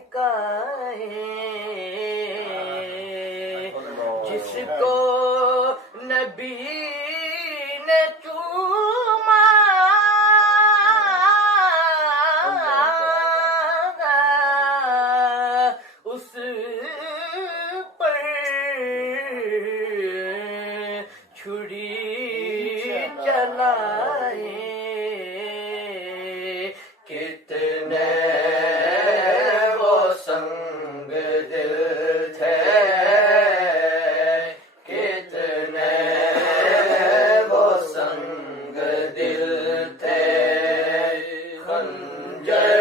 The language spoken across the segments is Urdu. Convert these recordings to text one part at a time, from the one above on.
مسکائے جس کو نبی نے چوما اس پر چھری چلائے کتنے وہ سنگ دل تھے کتنے وہ سنگ دل تھے خنجر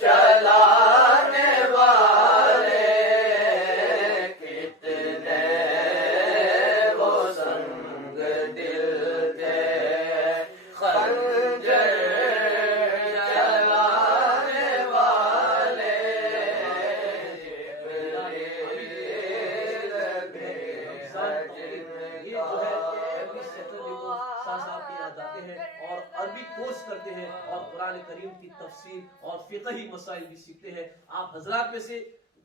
چلانے والے کتنے وہ سنگ دل تھے خنجر اور عربی کورس کرتے ہیں اور قرآن کریم کی تفسیر اور فقہی مسائل بھی سیکھتے ہیں. آپ حضرات میں سے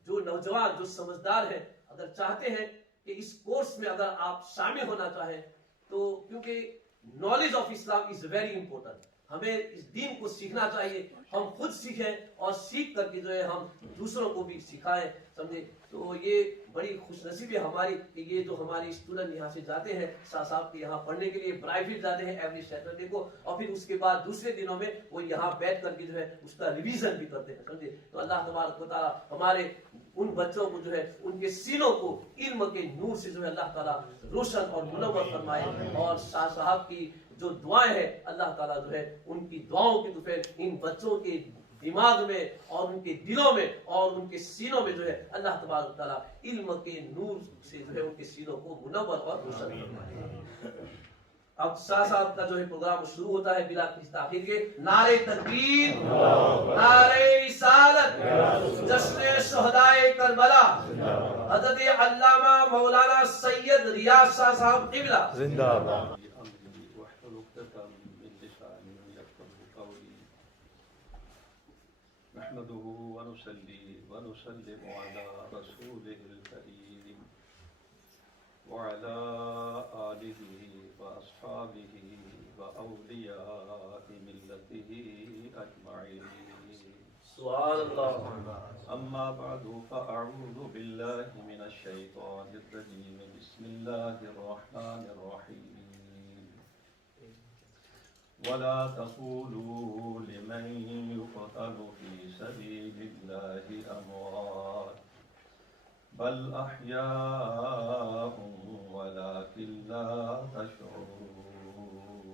جو نوجوان جو سمجھدار ہیں اگر چاہتے ہیں کہ اس کورس میں اگر آپ شامل ہونا چاہیں تو کیونکہ knowledge of Islam is very important. ہمیں اس دین کو سیکھنا چاہیے. ہم خود سیکھیں اور سیکھ کر کے جو ہے ہم دوسروں کو بھی سکھائیں. سمجھے تو یہ بڑی خوش نصیبی ہے ہماری کہ یہ جو ہمارے اسٹوڈنٹ یہاں سے جاتے ہیں شاہ صاحب کے یہاں پڑھنے کے لیے پرائیویٹ جاتے ہیں ایوری سیٹرڈے کو اور پھر اس کے بعد دوسرے دنوں میں وہ یہاں بیٹھ کر کے جو ہے اس کا ریویژن بھی کرتے ہیں. سمجھے تو اللہ تبارک و تعالیٰ ہمارے ان بچوں کو جو ہے ان کے سینوں کو علم کے نور سے جو ہے اللہ تعالیٰ روشن اور منور فرمائے. اور شاہ صاحب کی جو دعائیں ہیں اللہ تعالیٰ جو ہے ان کی دعاؤں کی تو پھر ان بچوں کے دماغ میں اور ان کے دلوں میں اور ان کے سینوں میں جو ہے اللہ تبارک تعالیٰ علم کے نور سے جو ہے ان کے سینوں کو منور اور روشن فرمائے. اب شاہ صاحب کا جو ہے پروگرام شروع ہوتا ہے بلا کسی تاخیر کے. نعرہ تکبیر، نعرہ رسالت، جشن شہدائے کربلا، حضرت علامہ مولانا سید ریاض شاہ صاحب قبلہ زندہ باد. نحمده ونصلي ونسلم على رسوله الكريم وعلى آله وأصحابه وأولياء ملته أجمعين. سبحان اللہ. أما بعد فأعوذ بالله من الشيطان الرجيم. بسم الله الرحمن الرحيم. ولا تقولوا لمن يقتل في سبيل الله أموات بل أحياء ولكن لا تشعرون.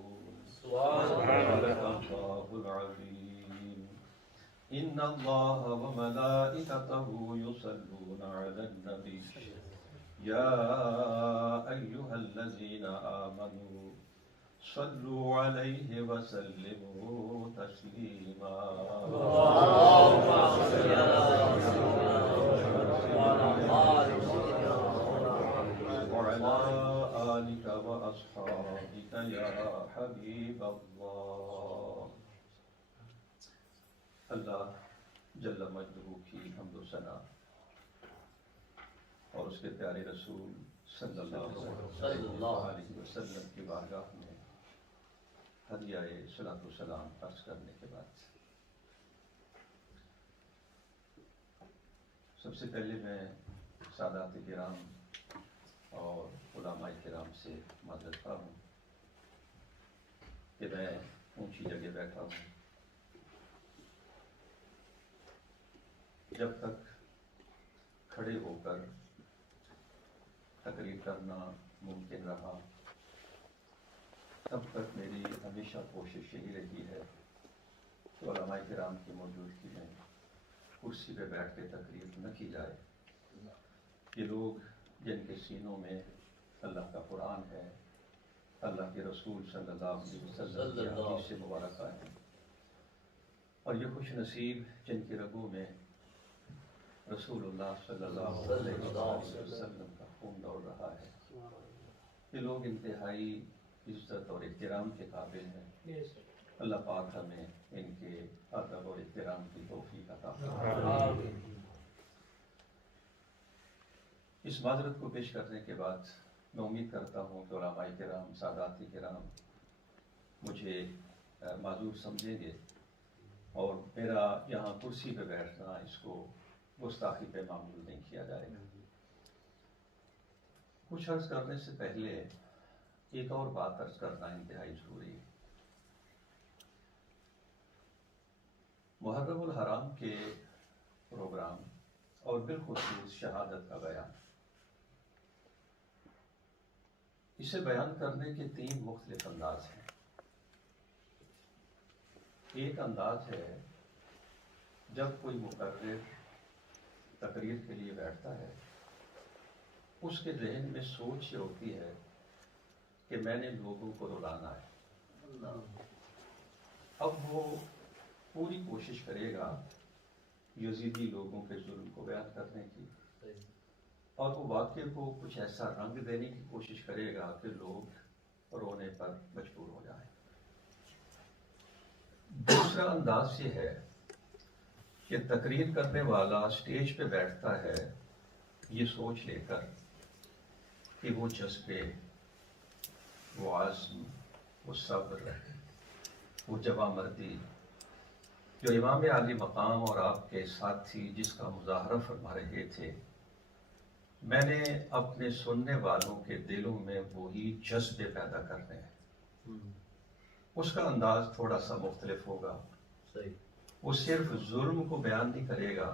صدق الله العظيم. إن الله وملائكته يصلون على النبي يا أيها الذين آمنوا صلوا عليه وسلموا تسليما. اللهم صل على وعلى آلك وأصحابك يا حبيب الله. اللہ جل مجدہ کی حمد و ثنا اور اس کے پیارے رسول صلی اللہ علیہ وسلم کی بارگاہ میں ہدیہ صلاۃ و سلام عرض کرنے کے بعد سب سے پہلے میں سادات کرام اور علماء کرام سے معذرت خواہ ہوں کہ میں اونچی جگہ بیٹھا ہوں. جب تک کھڑے ہو کر تقریر کرنا ممکن رہا تب تک میری ہمیشہ کوشش یہی رہی ہے کہ علماء کرام کی موجودگی میں کرسی پہ بیٹھ کے تقریر نہ کی جائے. یہ لوگ جن کے سینوں میں اللہ کا قرآن ہے، اللہ کے رسول صلی اللہ علیہ وسلم کی حدیث مبارکہ ہیں، اور یہ خوش نصیب جن کی رگوں میں رسول اللہ صلی اللہ علیہ وسلم کا خون دوڑ رہا ہے، یہ لوگ انتہائی عزت اور احترام کے قابل ہیں. اللہ پاک ہمیں ان کے ادب اور احترام کی توفیق عطا فرمائے۔ اس معذرت کو پیش کرنے کے بعد میں امید کرتا ہوں کہ علماء کرام، سادات کرام مجھے معذور سمجھیں گے اور میرا یہاں کرسی پہ بیٹھنا اس کو گستاخی پہ معمول نہیں کیا جائے گا۔ کچھ عرض کرنے سے پہلے ایک اور بات عرض کرنا انتہائی ضروری ہے۔ محرم الحرام کے پروگرام اور بالخصوص شہادت کا بیان، اسے بیان کرنے کے 3 مختلف انداز ہیں۔ ایک انداز ہے جب کوئی مقرر تقریر کے لیے بیٹھتا ہے، اس کے ذہن میں سوچ یہ ہوتی ہے کہ میں نے لوگوں کو رلانا ہے۔ اب وہ پوری کوشش کرے گا یزیدی لوگوں کے ظلم کو بیان کرنے کی، اور وہ واقعے کو کچھ ایسا رنگ دینے کی کوشش کرے گا کہ لوگ رونے پر مجبور ہو جائیں۔ دوسرا انداز یہ ہے کہ تقریر کرنے والا اسٹیج پہ بیٹھتا ہے یہ سوچ لے کر کہ وہ جذبے، وہ عزم، وہ صبر، وہ جواں مردی جو امام عالی مقام اور آپ کے ساتھی جس کا مظاہرہ فرما رہے تھے، میں نے اپنے سننے والوں کے دلوں میں وہی جذبے پیدا کرنے ہیں۔ اس کا انداز تھوڑا سا مختلف ہوگا۔ وہ صرف ظلم کو بیان نہیں کرے گا،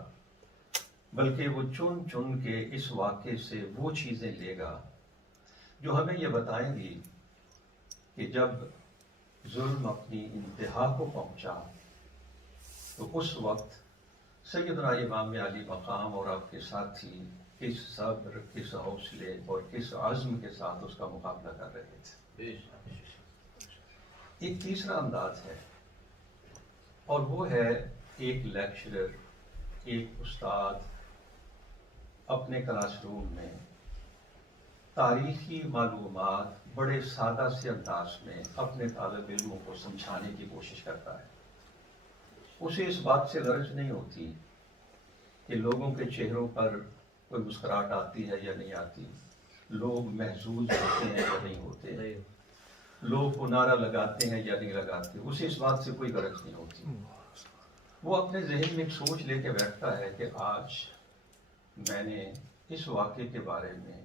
بلکہ وہ چن چن کے اس واقعے سے وہ چیزیں لے گا جو ہمیں یہ بتائیں گی کہ جب ظلم اپنی انتہا کو پہنچا تو اس وقت سیدنا امام علی مقام اور آپ کے ساتھی کس صبر، کس حوصلے اور کس عزم کے ساتھ اس کا مقابلہ کر رہے تھے۔ ایک تیسرا انداز ہے، اور وہ ہے ایک لیکچرر، ایک استاد اپنے کلاس روم میں تاریخی معلومات بڑے سادہ سے انداز میں اپنے طالب علموں کو سمجھانے کی کوشش کرتا ہے۔ اسے اس بات سے غرض نہیں ہوتی کہ لوگوں کے چہروں پر کوئی مسکراہٹ آتی ہے یا نہیں آتی، لوگ محظوظ ہوتے ہیں یا نہیں ہوتے، لوگ کو نعرہ لگاتے ہیں یا نہیں لگاتے، اسے اس بات سے کوئی غرض نہیں ہوتی۔ وہ اپنے ذہن میں ایک سوچ لے کے بیٹھتا ہے کہ آج میں نے اس واقعے کے بارے میں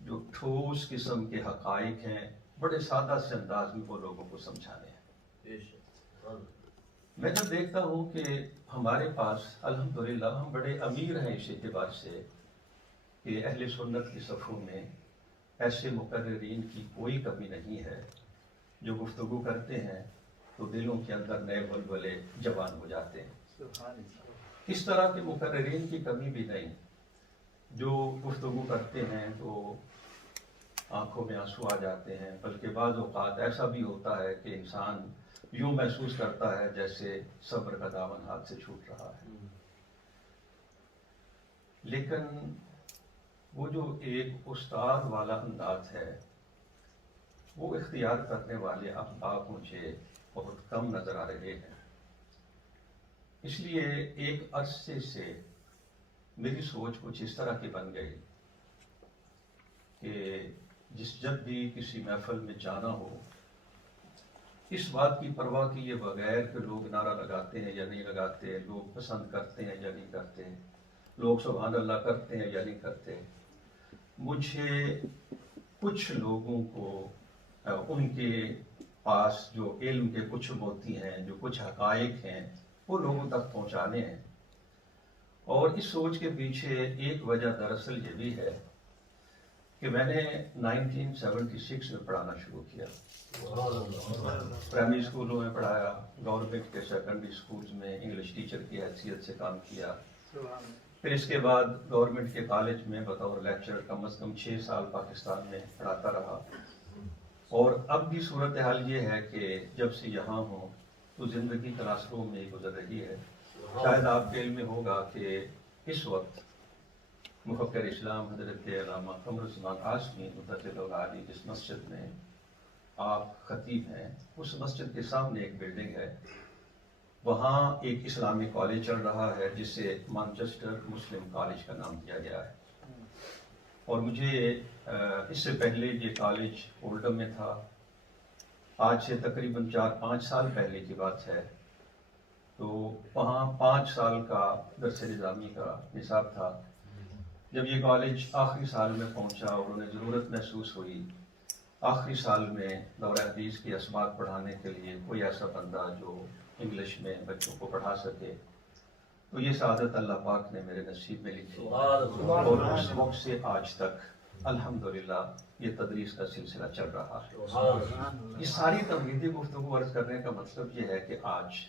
جو ٹھوس قسم کے حقائق ہیں بڑے سادہ سے انداز میں وہ لوگوں کو سمجھانے ہیں۔ میں جب دیکھتا ہوں کہ ہمارے پاس الحمدللہ ہم بڑے امیر ہیں اس اعتبار سے کہ اہل سنت کی صفوں میں ایسے مقررین کی کوئی کمی نہیں ہے جو گفتگو کرتے ہیں تو دلوں کے اندر نئے ولولے جوان ہو جاتے ہیں۔ اس طرح کے مقررین کی کمی بھی نہیں جو گفتگو کرتے ہیں تو آنکھوں میں آنسو آ جاتے ہیں، بلکہ بعض اوقات ایسا بھی ہوتا ہے کہ انسان یوں محسوس کرتا ہے جیسے صبر کا دامن ہاتھ سے چھوٹ رہا ہے۔ لیکن وہ جو ایک استاد والا انداز ہے وہ اختیار کرنے والے احباب مجھے بہت کم نظر آ رہے ہیں۔ اس لیے ایک عرصے سے میری سوچ کچھ اس طرح کی بن گئی کہ جب بھی کسی محفل میں جانا ہو، اس بات کی پرواہ کیے بغیر کہ لوگ نعرہ لگاتے ہیں یا نہیں لگاتے، لوگ پسند کرتے ہیں یا نہیں کرتے، لوگ سبحان اللہ کرتے ہیں یا نہیں کرتے، مجھے کچھ لوگوں کو ان کے پاس جو علم کے کچھ موتی ہیں، جو کچھ حقائق ہیں، وہ لوگوں تک پہنچانے ہیں۔ اور اس سوچ کے پیچھے ایک وجہ دراصل یہ بھی ہے کہ میں نے 1976 میں پڑھانا شروع کیا۔ پرائمری اسکولوں میں پڑھایا، گورنمنٹ کے سیکنڈری اسکولز میں انگلش ٹیچر کی حیثیت سے کام کیا، پھر اس کے بعد گورنمنٹ کے کالج میں بطور لیکچرر کم از کم 6 سال پاکستان میں پڑھاتا رہا۔ اور اب بھی صورتحال یہ ہے کہ جب سے یہاں ہوں تو زندگی کلاس روم میں ہی گزر رہی ہے۔ شاید آپ کے علم میں ہوگا کہ اس وقت مفکر اسلام حضرت علامہ قمر عثمان قاسمی متحد العالی جس مسجد میں آپ خطیب ہیں، اس مسجد کے سامنے ایک بلڈنگ ہے، وہاں ایک اسلامی کالج چل رہا ہے جسے مانچسٹر مسلم کالج کا نام دیا گیا ہے. اور مجھے اس سے پہلے یہ کالج اولڈم میں تھا. آج سے تقریباً 4-5 سال پہلے کی بات ہے. تو وہاں 5 سال کا درس نظامی کا نصاب تھا. جب یہ کالج آخری سال میں پہنچا اور انہیں ضرورت محسوس ہوئی آخری سال میں دورہ حدیث کی اسباق پڑھانے کے لیے کوئی ایسا بندہ جو انگلش میں بچوں کو پڑھا سکے، تو یہ سعادت اللہ پاک نے میرے نصیب میں لکھی. اور اس وقت سے آج تک الحمدللہ یہ تدریس کا سلسلہ چل رہا ہے. یہ ساری تمہیدی گفتگو عرض کرنے کا مطلب یہ ہے کہ آج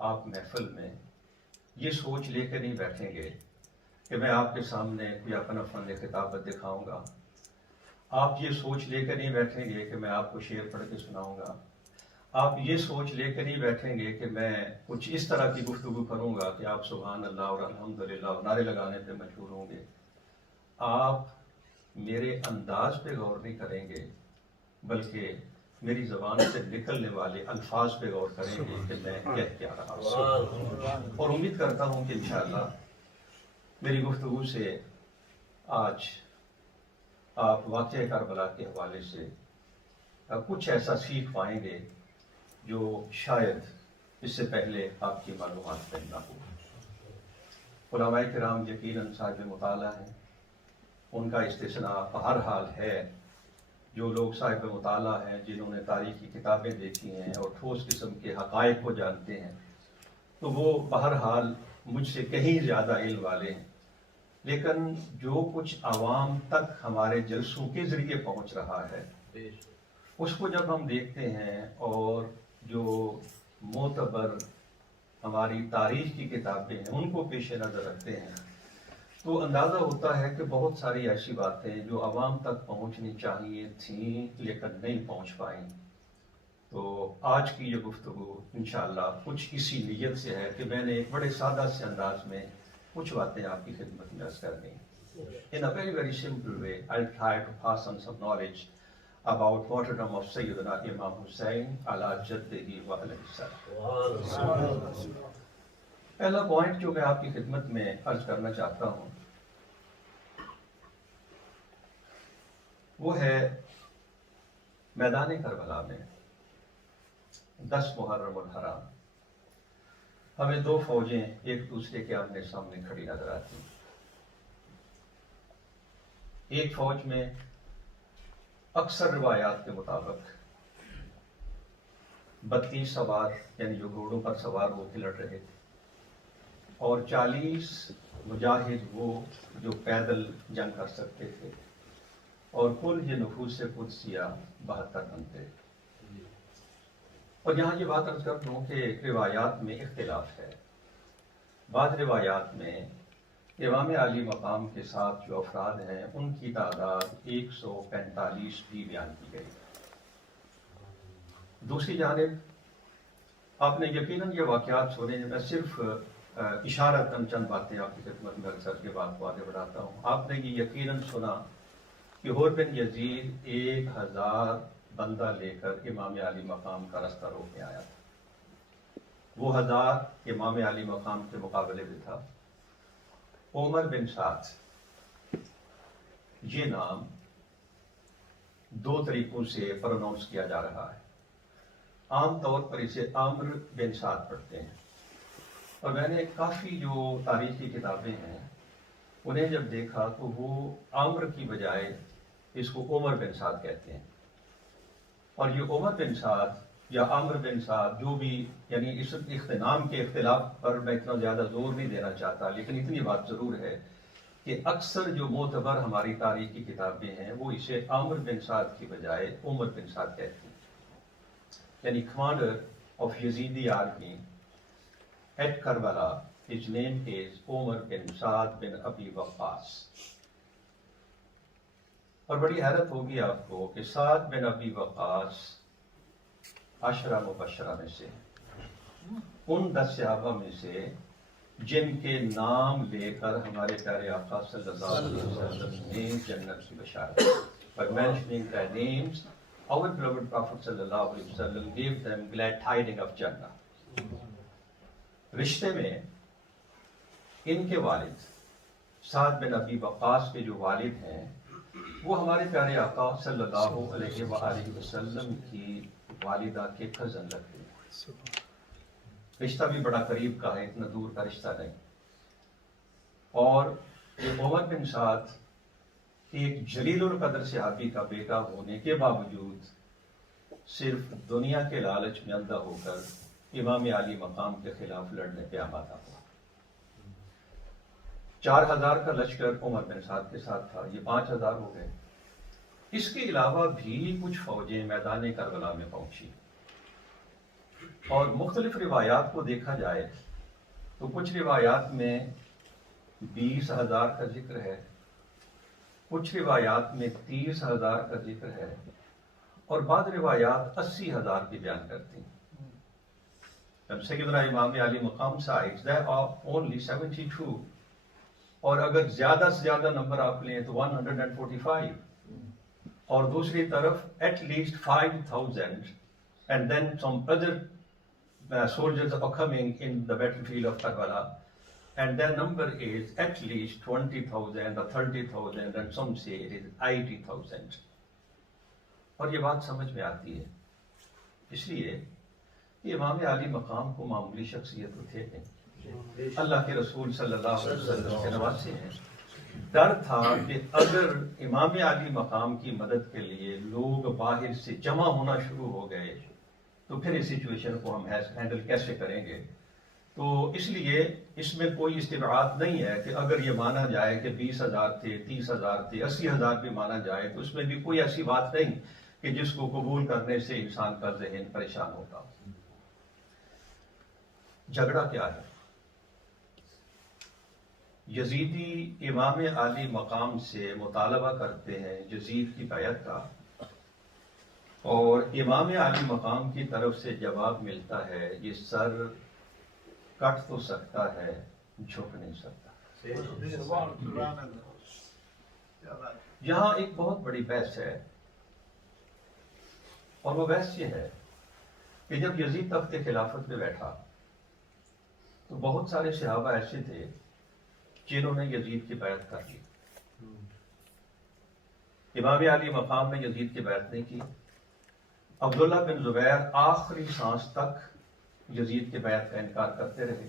آپ محفل میں یہ سوچ لے کے نہیں بیٹھیں گے کہ میں آپ کے سامنے کوئی اپنا فن خطابت دکھاؤں گا. آپ یہ سوچ لے کر نہیں بیٹھیں گے کہ میں آپ کو شعر پڑھ کے سناؤں گا. آپ یہ سوچ لے کر نہیں بیٹھیں گے کہ میں کچھ اس طرح کی گفتگو کروں گا کہ آپ سبحان اللہ اور الحمدللہ اور نعرے لگانے پہ مشہور ہوں گے. آپ میرے انداز پہ غور نہیں کریں گے بلکہ میری زبان سے نکلنے والے الفاظ پہ غور کریں گے کہ میں کہہ کیا رہا ہوں. اور امید کرتا ہوں کہ انشاءاللہ میری گفتگو سے آج آپ واقعہ کربلا کے حوالے سے کچھ ایسا سیکھ پائیں گے جو شاید اس سے پہلے آپ کی معلومات میں نہ ہو. علماء کرام یقیناً صاحب مطالعہ ہیں، ان کا استثناء بہرحال ہے. جو لوگ صاحب مطالعہ ہیں، جنہوں نے تاریخی کتابیں دیکھی ہیں اور ٹھوس قسم کے حقائق کو جانتے ہیں، تو وہ بہرحال مجھ سے کہیں زیادہ علم والے ہیں. لیکن جو کچھ عوام تک ہمارے جلسوں کے ذریعے پہنچ رہا ہے اس کو جب ہم دیکھتے ہیں اور جو معتبر ہماری تاریخ کی کتابیں ہیں ان کو پیش نظر رکھتے ہیں تو اندازہ ہوتا ہے کہ بہت ساری ایسی باتیں جو عوام تک پہنچنی چاہیے تھیں لیکن نہیں پہنچ پائیں. تو آج کی یہ گفتگو انشاءاللہ کچھ اسی نیت سے ہے کہ میں نے ایک بڑے سادہ سے انداز میں کچھ باتیں آپ کی خدمت میں عرض کر دیں. In a very, very simple way, I'll try to pass on some knowledge about martyrdom of Sayyidina Imam Hussain ala jaddihi wa alayhi salam. پہلا پوائنٹ جو میں آپ کی خدمت میں عرض کرنا چاہتا ہوں وہ ہے میدان کربلا میں 10 محرم الحرام ہمیں 2 فوجیں ایک دوسرے کے آمنے سامنے کھڑی نظر آتی ہیں. ایک فوج میں اکثر روایات کے مطابق 32 سوار یعنی جو گھوڑوں پر سوار ہو کے لڑ رہے تھے اور 40 مجاہد وہ جو پیدل جنگ کر سکتے تھے اور کل یہ نفوس قدسیہ 72 بنتے. اور یہاں یہ بات عرض کر دوں کہ روایات میں اختلاف ہے. بعض روایات میں امام عالی مقام کے ساتھ جو افراد ہیں ان کی تعداد 145 بھی بیان کی گئی. دوسری جانب آپ نے یقیناً یہ واقعات سنے ہیں، میں صرف اشارتاً چند باتیں آپ کی خدمت میں اکثر کے بعد کو آگے بڑھاتا ہوں. آپ نے یہ یقیناً سنا کہ حور بن یزید 1000 بندہ لے کر امام عالی مقام کا رستہ روک کے آیا تھا. وہ 1000 امام عالی مقام کے مقابلے میں تھا. عمر بن سعد یہ نام 2 طریقوں سے پروناؤنس کیا جا رہا ہے. عام طور پر اسے عامر بن سعد پڑھتے ہیں اور میں نے کافی جو تاریخی کتابیں ہیں انہیں جب دیکھا تو وہ عامر کی بجائے اس کو عمر بن سعد کہتے ہیں. اور یہ عمر بن سعد یا عامر بن سعد جو بھی یعنی اس اختنام کے اختلاف پر میں اتنا زیادہ زور نہیں دینا چاہتا، لیکن اتنی بات ضرور ہے کہ اکثر جو معتبر ہماری تاریخی کتابیں ہیں وہ اسے عامر بن سعد کی بجائے عمر بن سعد کہتے ہیں. یعنی commander of Yazidi army at Karbala his name is Umar bin Saad bin Abi Waqqas. اور بڑی حیرت ہوگی آپ کو کہ سعد بن ابی وقاص 10 مبشرہ میں سے ان 10 صحابہ میں سے جن کے نام لے کر ہمارے پیارے آقا صلی اللہ علیہ وسلم نے جنت کی بشارت by mentioning their names our beloved Prophet sallallahu alaihi wasallam gave them glad tidings of Jannah. رشتے میں ان کے والد سعد بن ابی وقاص کے جو والد ہیں وہ ہمارے پیارے آقا صلی اللہ علیہ وآلہ وسلم کی والدہ کے کزن لگتے ہیں. رشتہ بھی بڑا قریب کا ہے, اتنا دور کا رشتہ نہیں. اور یہ عمر بن سعد ایک جلیل القدر صحابی کا بیٹا ہونے کے باوجود صرف دنیا کے لالچ میں اندھا ہو کر امام عالی مقام کے خلاف لڑنے پہ آمادہ ہوا. 4000 کا لشکر عمر بن سعد کے ساتھ تھا, یہ 5000 ہو گئے. اس کے علاوہ بھی کچھ فوجیں میدان کربلا میں پہنچی, اور مختلف روایات کو دیکھا جائے تو کچھ روایات میں 20,000 کا ذکر ہے, کچھ روایات میں 30,000 کا ذکر ہے, اور بعض روایات 80,000 کی بیان کرتی ہیں. جب سیدنا امام علی مقام سائڈ there are only 72, اور اگر زیادہ سے زیادہ نمبر آپ لیں تو 145, اور دوسری طرف at least 5,000, and then some other soldiers are coming in the battlefield of Karbala, and their number is at least 20,000 or 30,000, and some say it is 80,000. اور یہ بات سمجھ میں آتی ہے اس لیے کہ امام علی مقام کو معمولی شخصیت تھے نہیں, اللہ کے رسول صلی اللہ علیہ وسلم کے نواسے ہیں. ڈر تھا کہ اگر امام علی مقام کی مدد کے لیے لوگ باہر سے جمع ہونا شروع ہو گئے تو پھر اس سچویشن کو ہم ہینڈل کیسے کریں گے. تو اس لیے اس میں کوئی استبعاد نہیں ہے کہ اگر یہ مانا جائے کہ 20,000 تھے, 30,000 تھے, 80,000 بھی مانا جائے تو اس میں بھی کوئی ایسی بات نہیں کہ جس کو قبول کرنے سے انسان کا ذہن پریشان ہوتا. جھگڑا کیا ہے؟ یزیدی امام علی مقام سے مطالبہ کرتے ہیں یزید کی بیعت کا, اور امام علی مقام کی طرف سے جواب ملتا ہے یہ سر کٹ تو سکتا ہے, جھک نہیں سکتا. یہاں ایک بہت بڑی بحث ہے, اور وہ بحث یہ ہے کہ جب یزید تخت خلافت پہ بیٹھا تو بہت سارے صحابہ ایسے تھے جنہوں نے یزید کی بیعت کر لی. امام علی مقام نے یزید کی بیعت نہیں کی. عبداللہ بن زبیر آخری سانس تک یزید کی بیعت کا انکار کرتے رہے.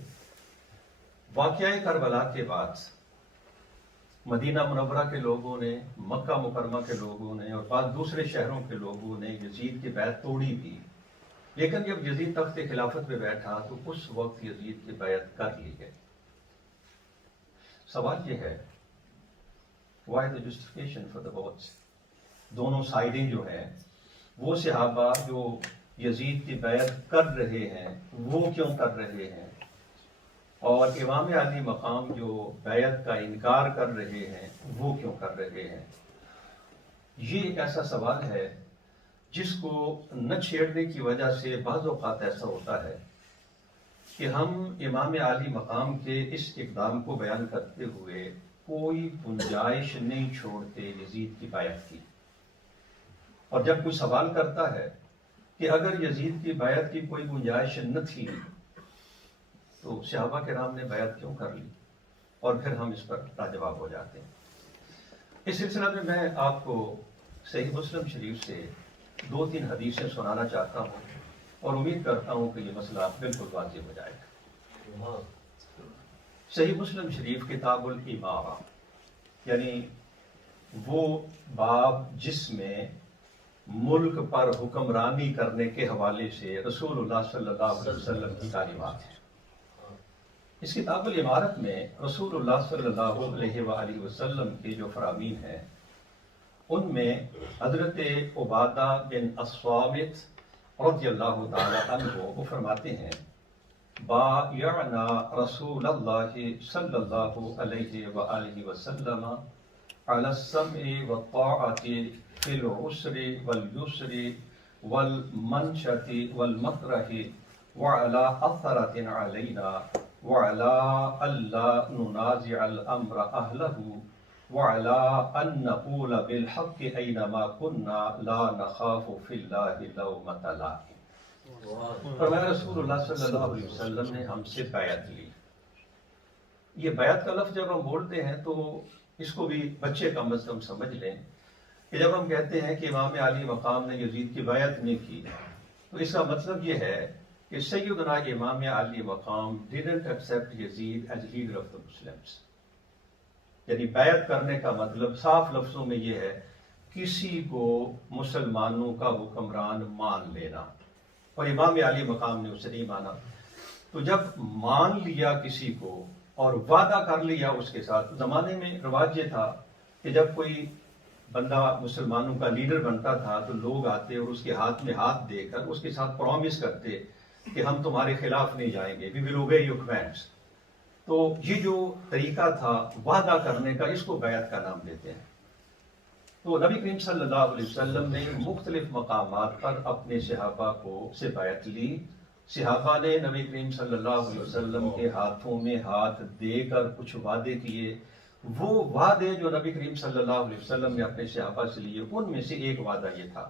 واقعہ کربلا کے بعد مدینہ منورہ کے لوگوں نے, مکہ مکرمہ کے لوگوں نے, اور بعض دوسرے شہروں کے لوگوں نے یزید کی بیعت توڑی بھی, لیکن جب یزید تخت خلافت پہ بیٹھا تو اس وقت یزید کی بیعت کر لی گئی. سوال یہ ہے why the justification for the votes. دونوں سائڈیں جو ہیں وہ صحابہ جو یزید کی بیعت کر رہے ہیں وہ کیوں کر رہے ہیں, اور امام علی مقام جو بیعت کا انکار کر رہے ہیں وہ کیوں کر رہے ہیں. یہ ایک ایسا سوال ہے جس کو نہ چھیڑنے کی وجہ سے بعض اوقات ایسا ہوتا ہے کہ ہم امام علی مقام کے اس اقدام کو بیان کرتے ہوئے کوئی گنجائش نہیں چھوڑتے یزید کی بیعت کی. اور جب کوئی سوال کرتا ہے کہ اگر یزید کی بیعت کی کوئی گنجائش نہ تھی تو صحابہ کرام نے بیعت کیوں کر لی, اور پھر ہم اس پر لاجواب ہو جاتے ہیں. اس سلسلہ میں آپ کو صحیح مسلم شریف سے 2-3 حدیثیں سنانا چاہتا ہوں, اور امید کرتا ہوں کہ یہ مسئلہ بالکل واضح ہو جائے گا. صحیح مسلم شریف کتاب الامارہ, یعنی وہ باب جس میں ملک پر حکمرانی کرنے کے حوالے سے رسول اللہ صلی اللہ علیہ وسلم کی تعلیمات ہیں. اس کتاب الامارت میں رسول اللہ صلی اللہ علیہ وآلہ وسلم کے جو فرامین ہیں ان میں حضرت عبادہ بن الصامت رضی اللہ تعالی عنہ وہ فرماتے ہیں بایعنا رسول اللہ صلی اللہ علیہ وآلہ وسلم علی السمع والطاعة فی العسر والیسر والمنشط والمکرہ وعلی اثرة علینا وعلی الا ننازع الامر اہلہ وَعَلَىٰ أَن نَّقُولَ بِالْحَقِّ أَيْنَمَا كُنَّا لَا نَخَافُ فِي اللَّهِ لَوْمَةَ لَائِمٍ۔ فرمایا رسول اللہ صلی اللہ علیہ وسلم نے ہم سے بیعت لی۔ یہ بیعت کا لفظ جب ہم بولتے ہیں تو اس کو بھی بچے کم از کم سمجھ لیں کہ جب ہم کہتے ہیں کہ امام علی مقام نے یزید کی بیعت نہیں کی تو اس کا مطلب یہ ہے کہ سیدنا امام علی مقام didn't accept Yazid as leader of the Muslims۔ یعنی بیعت کرنے کا مطلب صاف لفظوں میں یہ ہے کسی کو مسلمانوں کا حکمران مان لینا، اور امام علی مقام نے اسے نہیں مانا۔ تو جب مان لیا کسی کو اور وعدہ کر لیا اس کے ساتھ، زمانے میں رواج یہ تھا کہ جب کوئی بندہ مسلمانوں کا لیڈر بنتا تھا تو لوگ آتے اور اس کے ہاتھ میں ہاتھ دے کر اس کے ساتھ پرومس کرتے کہ ہم تمہارے خلاف نہیں جائیں گے، we will obey your commands۔ تو یہ جو طریقہ تھا وعدہ کرنے کا، اس کو بیعت کا نام دیتے ہیں۔ تو نبی کریم صلی اللہ علیہ وسلم نے مختلف مقامات پر اپنے صحابہ سے بیعت لی۔ صحابہ نے نبی کریم صلی اللہ علیہ وسلم کے ہاتھوں میں ہاتھ دے کر کچھ وعدے کیے۔ وہ وعدے جو نبی کریم صلی اللہ علیہ وسلم نے اپنے صحابہ سے لیے، ان میں سے ایک وعدہ یہ تھا۔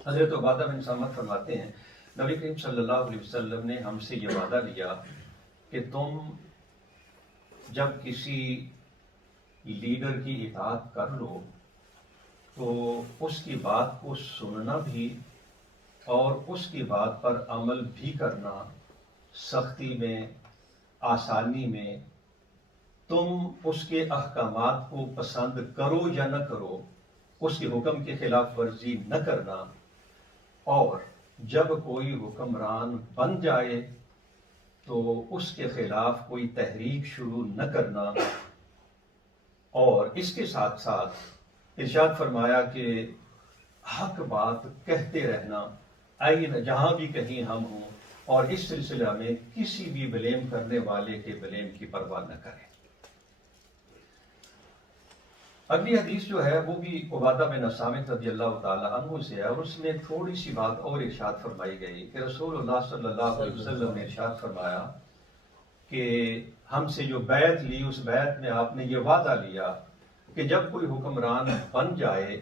حضرت عبادہ بن صامت فرماتے ہیں نبی کریم صلی اللہ علیہ وسلم نے ہم سے یہ وعدہ لیا کہ تم جب کسی لیڈر کی اطاعت کر لو تو اس کی بات کو سننا بھی اور اس کی بات پر عمل بھی کرنا، سختی میں آسانی میں، تم اس کے احکامات کو پسند کرو یا نہ کرو، اس کے حکم کے خلاف ورزی نہ کرنا، اور جب کوئی حکمران بن جائے تو اس کے خلاف کوئی تحریک شروع نہ کرنا، اور اس کے ساتھ ساتھ ارشاد فرمایا کہ حق بات کہتے رہنا جہاں بھی کہیں ہم ہوں، اور اس سلسلہ میں کسی بھی بلیم کرنے والے کے بلیم کی پرواہ نہ کریں۔ اگلی حدیث جو ہے وہ بھی عبادہ بن صامت رضی اللہ تعالی عنہ سے ہے، اور اس میں تھوڑی سی بات اور ارشاد فرمائی گئی کہ رسول اللہ صلی اللہ علیہ وسلم نے ارشاد فرمایا کہ ہم سے جو بیعت لی، اس بیعت میں آپ نے یہ وعدہ لیا کہ جب کوئی حکمران بن جائے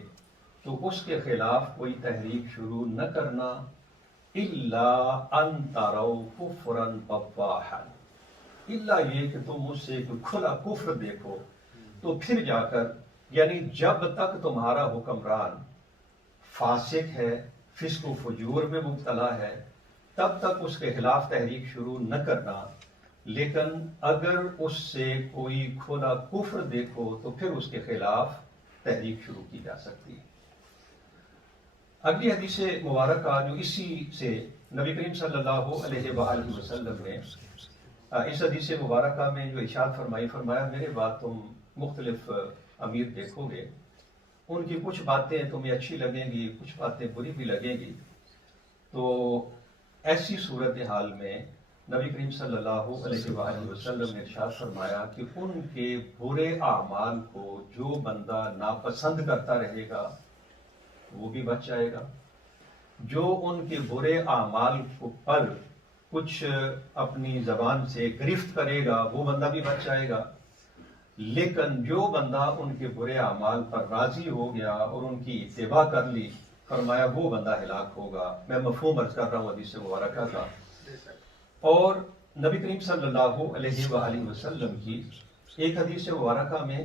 تو اس کے خلاف کوئی تحریک شروع نہ کرنا، الا ان تروا کفرا بواحا، الا یہ کہ تم مجھ سے کوئی کھلا کفر دیکھو تو پھر جا کر، یعنی جب تک تمہارا حکمران فاسق ہے، فسق و فجور میں مبتلا ہے، تب تک اس کے خلاف تحریک شروع نہ کرنا، لیکن اگر اس سے کوئی کھلا کفر دیکھو تو پھر اس کے خلاف تحریک شروع کی جا سکتی ہے۔ اگلی حدیث مبارکہ جو اسی سے نبی کریم صلی اللہ علیہ وآلہ وسلم نے اس حدیث مبارکہ میں جو ارشاد فرمایا میرے بعد تم مختلف امیر دیکھو گے، ان کی کچھ باتیں تمہیں اچھی لگیں گی، کچھ باتیں بری بھی لگیں گی۔ تو ایسی صورتحال میں نبی کریم صلی اللہ علیہ وآلہ وسلم نے ارشاد فرمایا کہ ان کے برے اعمال کو جو بندہ ناپسند کرتا رہے گا وہ بھی بچ جائے گا، جو ان کے برے اعمال پر کچھ اپنی زبان سے گرفت کرے گا وہ بندہ بھی بچ جائے گا، لیکن جو بندہ ان کے برے اعمال پر راضی ہو گیا اور ان کی اتباع کر لی، فرمایا وہ بندہ ہلاک ہوگا۔ میں مفہوم عرض کر رہا ہوں حدیث مبارکہ کا۔ اور نبی کریم صلی اللہ علیہ وآلہ وسلم کی ایک حدیث مبارکہ میں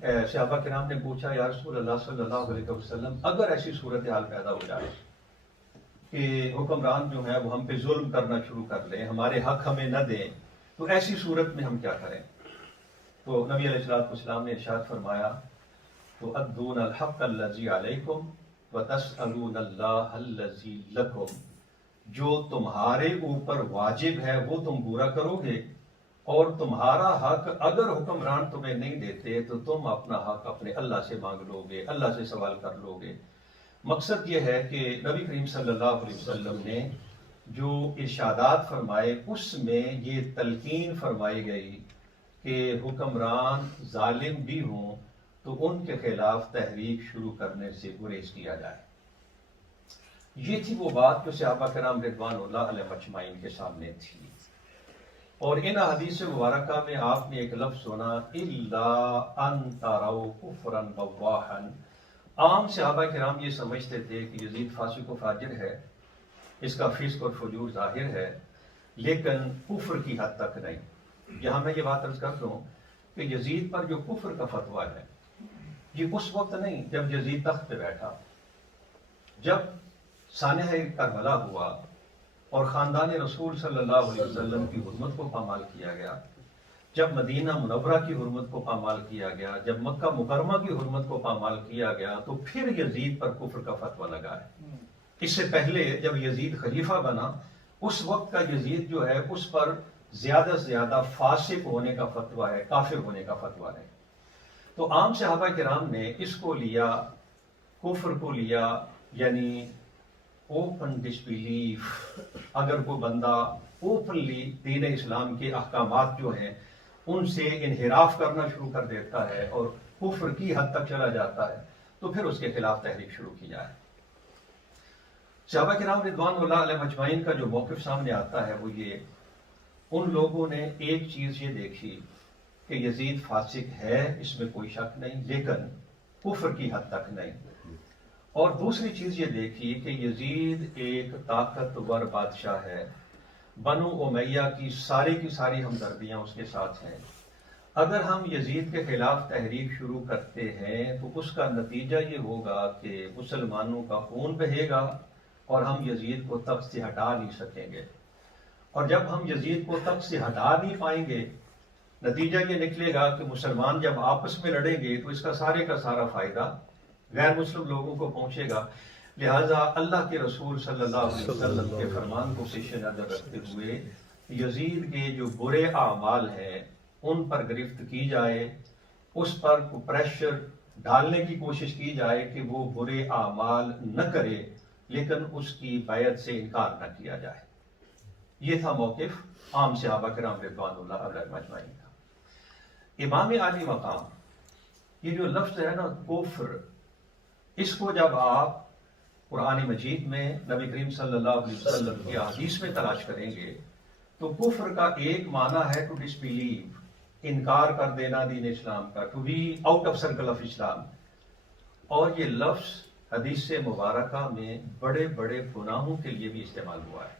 صحابہ کرام نے پوچھا یا رسول اللہ صلی اللہ علیہ وسلم اگر ایسی صورتحال پیدا ہو جائے کہ حکمران جو ہے وہ ہم پہ ظلم کرنا شروع کر لیں، ہمارے حق ہمیں نہ دیں، تو ایسی صورت میں ہم کیا کریں؟ تو نبی علیہ السلام نے ارشاد فرمایا تؤدون الحق الذی علیکم وتسألون اللہ الذی لکم، جو تمہارے اوپر واجب ہے وہ تم پورا کرو گے، اور تمہارا حق اگر حکمران تمہیں نہیں دیتے تو تم اپنا حق اپنے اللہ سے مانگ لو گے، اللہ سے سوال کر لو گے۔ مقصد یہ ہے کہ نبی کریم صلی اللہ علیہ وسلم نے جو ارشادات فرمائے اس میں یہ تلقین فرمائی گئی کہ حکمران ظالم بھی ہوں تو ان کے خلاف تحریک شروع کرنے سے گریز کیا جائے۔ یہ تھی وہ بات جو صحابہ کرام رضوان اللہ علیہ مجمعین کے سامنے تھی۔ اور ان حدیث مبارکہ میں آپ نے ایک لفظ سنا الا ان تروا کفرا بواحا. عام صحابہ کرام یہ سمجھتے تھے کہ یزید فاسق و فاجر ہے، اس کا فسق اور فجور ظاہر ہے، لیکن کفر کی حد تک نہیں. یہاں میں یہ بات عرض کر دوں کہ یزید پر جو کفر کا فتویٰ ہے یہ اس وقت نہیں جب یزید تخت پہ بیٹھا. جب سانحہ کربلا ہوا اور خاندان رسول صلی اللہ علیہ وسلم کی حرمت کو پامال کیا گیا، جب مدینہ منورہ کی حرمت کو پامال کیا گیا، جب مکہ مکرمہ کی حرمت کو پامال کیا گیا، تو پھر یزید پر کفر کا فتویٰ لگا ہے. اس سے پہلے جب یزید خلیفہ بنا اس وقت کا یزید جو ہے اس پر زیادہ سے زیادہ فاسق ہونے کا فتویٰ ہے، کافر ہونے کا فتویٰ ہے. تو عام صحابہ کرام نے اس کو لیا، کفر کو لیا، یعنی اوپن ڈسبیلیف. اگر کوئی بندہ اوپنلی دین اسلام کے احکامات جو ہیں ان سے انحراف کرنا شروع کر دیتا ہے اور کفر کی حد تک چلا جاتا ہے تو پھر اس کے خلاف تحریک شروع کی جائے. صحابہ کرام رضوان اللہ علیہ مجمعین کا جو موقف سامنے آتا ہے وہ یہ، ان لوگوں نے ایک چیز یہ دیکھی کہ یزید فاسق ہے، اس میں کوئی شک نہیں، لیکن کفر کی حد تک نہیں. اور دوسری چیز یہ دیکھی کہ یزید ایک طاقتور بادشاہ ہے، بنو امیہ کی ساری ہمدردیاں اس کے ساتھ ہیں. اگر ہم یزید کے خلاف تحریک شروع کرتے ہیں تو اس کا نتیجہ یہ ہوگا کہ مسلمانوں کا خون بہے گا اور ہم یزید کو تخت سے ہٹا نہیں سکیں گے. اور جب ہم یزید کو تخت سے ہٹا نہیں پائیں گے نتیجہ یہ نکلے گا کہ مسلمان جب آپس میں لڑیں گے تو اس کا سارا فائدہ غیر مسلم لوگوں کو پہنچے گا. لہٰذا اللہ کے رسول صلی اللہ علیہ وسلم کے فرمان کو پیش نظر رکھتے ہوئے یزید کے جو برے اعمال ہیں ان پر گرفت کی جائے، اس پر پریشر ڈالنے کی کوشش کی جائے کہ وہ برے اعمال نہ کرے، لیکن اس کی بیعت سے انکار نہ کیا جائے. یہ تھا موقف عام صحابہ کرام رضوان اللہ علیہ مجمعین کا. امام عالی مقام، یہ جو لفظ ہے نا کفر، اس کو جب آپ قرآن مجید میں نبی کریم صلی اللہ علیہ وسلم کی احادیث میں تلاش کریں گے تو کفر کا ایک معنی ہے ٹو ڈسبیلیو، انکار کر دینا دین اسلام کا، to be out of circle of Islam. اور یہ لفظ حدیث مبارکہ میں بڑے بڑے گناہوں کے لیے بھی استعمال ہوا ہے.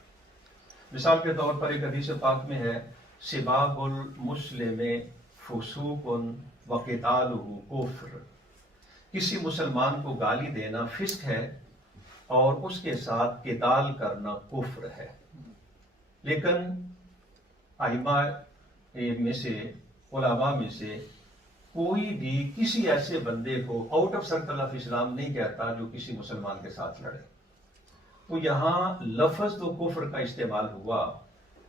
مثال کے طور پر ایک حدیث پاک میں ہے سباب المسلم فسوق وقتالہ کفر، کسی مسلمان کو گالی دینا فسق ہے اور اس کے ساتھ قتال کرنا کفر ہے. لیکن ائمہ میں سے، علماء میں سے کوئی بھی کسی ایسے بندے کو آؤٹ آف سرکل آف اسلام نہیں کہتا جو کسی مسلمان کے ساتھ لڑے. تو یہاں لفظ تو کفر کا استعمال ہوا،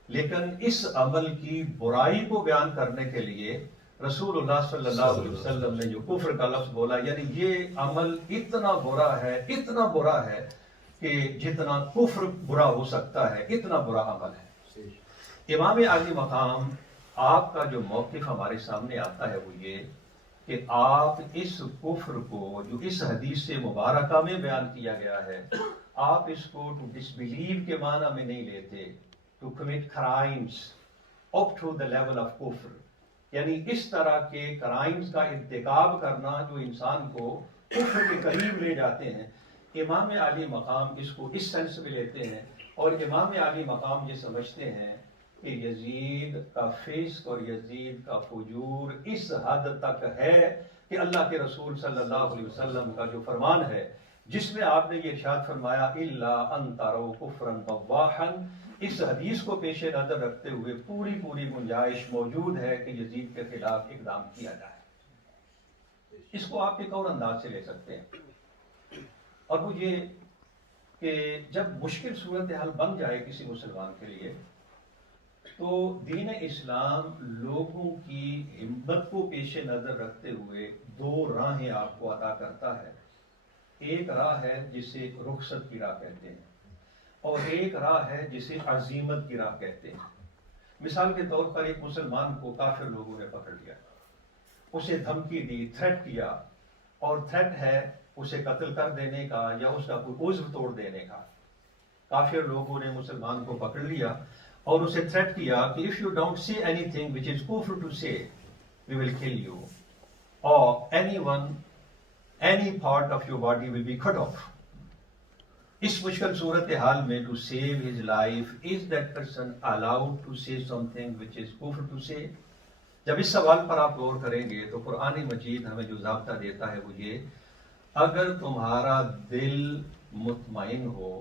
لیکن اس عمل کی برائی کو بیان کرنے کے لیے رسول اللہ صلی اللہ علیہ وسلم نے جو کفر کا لفظ بولا، یعنی یہ عمل اتنا برا ہے کہ جتنا کفر برا ہو سکتا ہے اتنا برا عمل ہے. امام عالی مقام، آپ کا جو موقف ہمارے سامنے آتا ہے وہ یہ کہ آپ اس کفر کو جو اس حدیث سے مبارکہ میں بیان کیا گیا ہے، آپ اس کو ٹو ڈسبیلیو کے معنی میں نہیں لیتے، to commit crimes up to the level of کفر، یعنی اس طرح کے کرائمز کا ارتکاب کرنا جو انسان کو کفر کے قریب لے جاتے ہیں. امام عالی مقام اس کو اس سینس میں لیتے ہیں، اور امام عالی مقام یہ سمجھتے ہیں کہ یزید کا فسق اور یزید کا فجور اس حد تک ہے کہ اللہ کے رسول صلی اللہ علیہ وسلم کا جو فرمان ہے جس میں آپ نے یہ ارشاد فرمایا الا ان تروا کفرا بواحا، اس حدیث کو پیش نظر رکھتے ہوئے پوری گنجائش موجود ہے کہ یزید کے خلاف اقدام کیا جائے. اس کو آپ ایک اور انداز سے لے سکتے ہیں، اور وہ یہ کہ جب مشکل صورتحال بن جائے کسی مسلمان کے لیے تو دین اسلام لوگوں کی ہمت کو پیش نظر رکھتے ہوئے دو راہیں آپ کو عطا کرتا ہے. ایک راہ ہے جسے رخصت کی راہ کہتے ہیں، اور ایک راہ ہے جسے عزیمت کی راہ کہتے ہیں. مثال کے طور پر ایک مسلمان کو کافر لوگوں نے پکڑ لیا، اسے دھمکی دی، تھریٹ کیا، اور تھریٹ ہے اسے قتل کر دینے کا یا اس کا کوئی عضو توڑ دینے کا. کافر لوگوں نے مسلمان کو پکڑ لیا اور اسے تھریٹ کیا کہ if you don't say anything which is kufr to say, we will kill you, or any part of your body will be cut off. اس مشکل صورتحال میں to save his life, is that person allowed to say something which is kufr to say? جب اس سوال پر آپ غور کریں گے تو قرآن مجید ہمیں جو ضابطہ دیتا ہے وہ یہ: اگر تمہارا دل مطمئن ہو،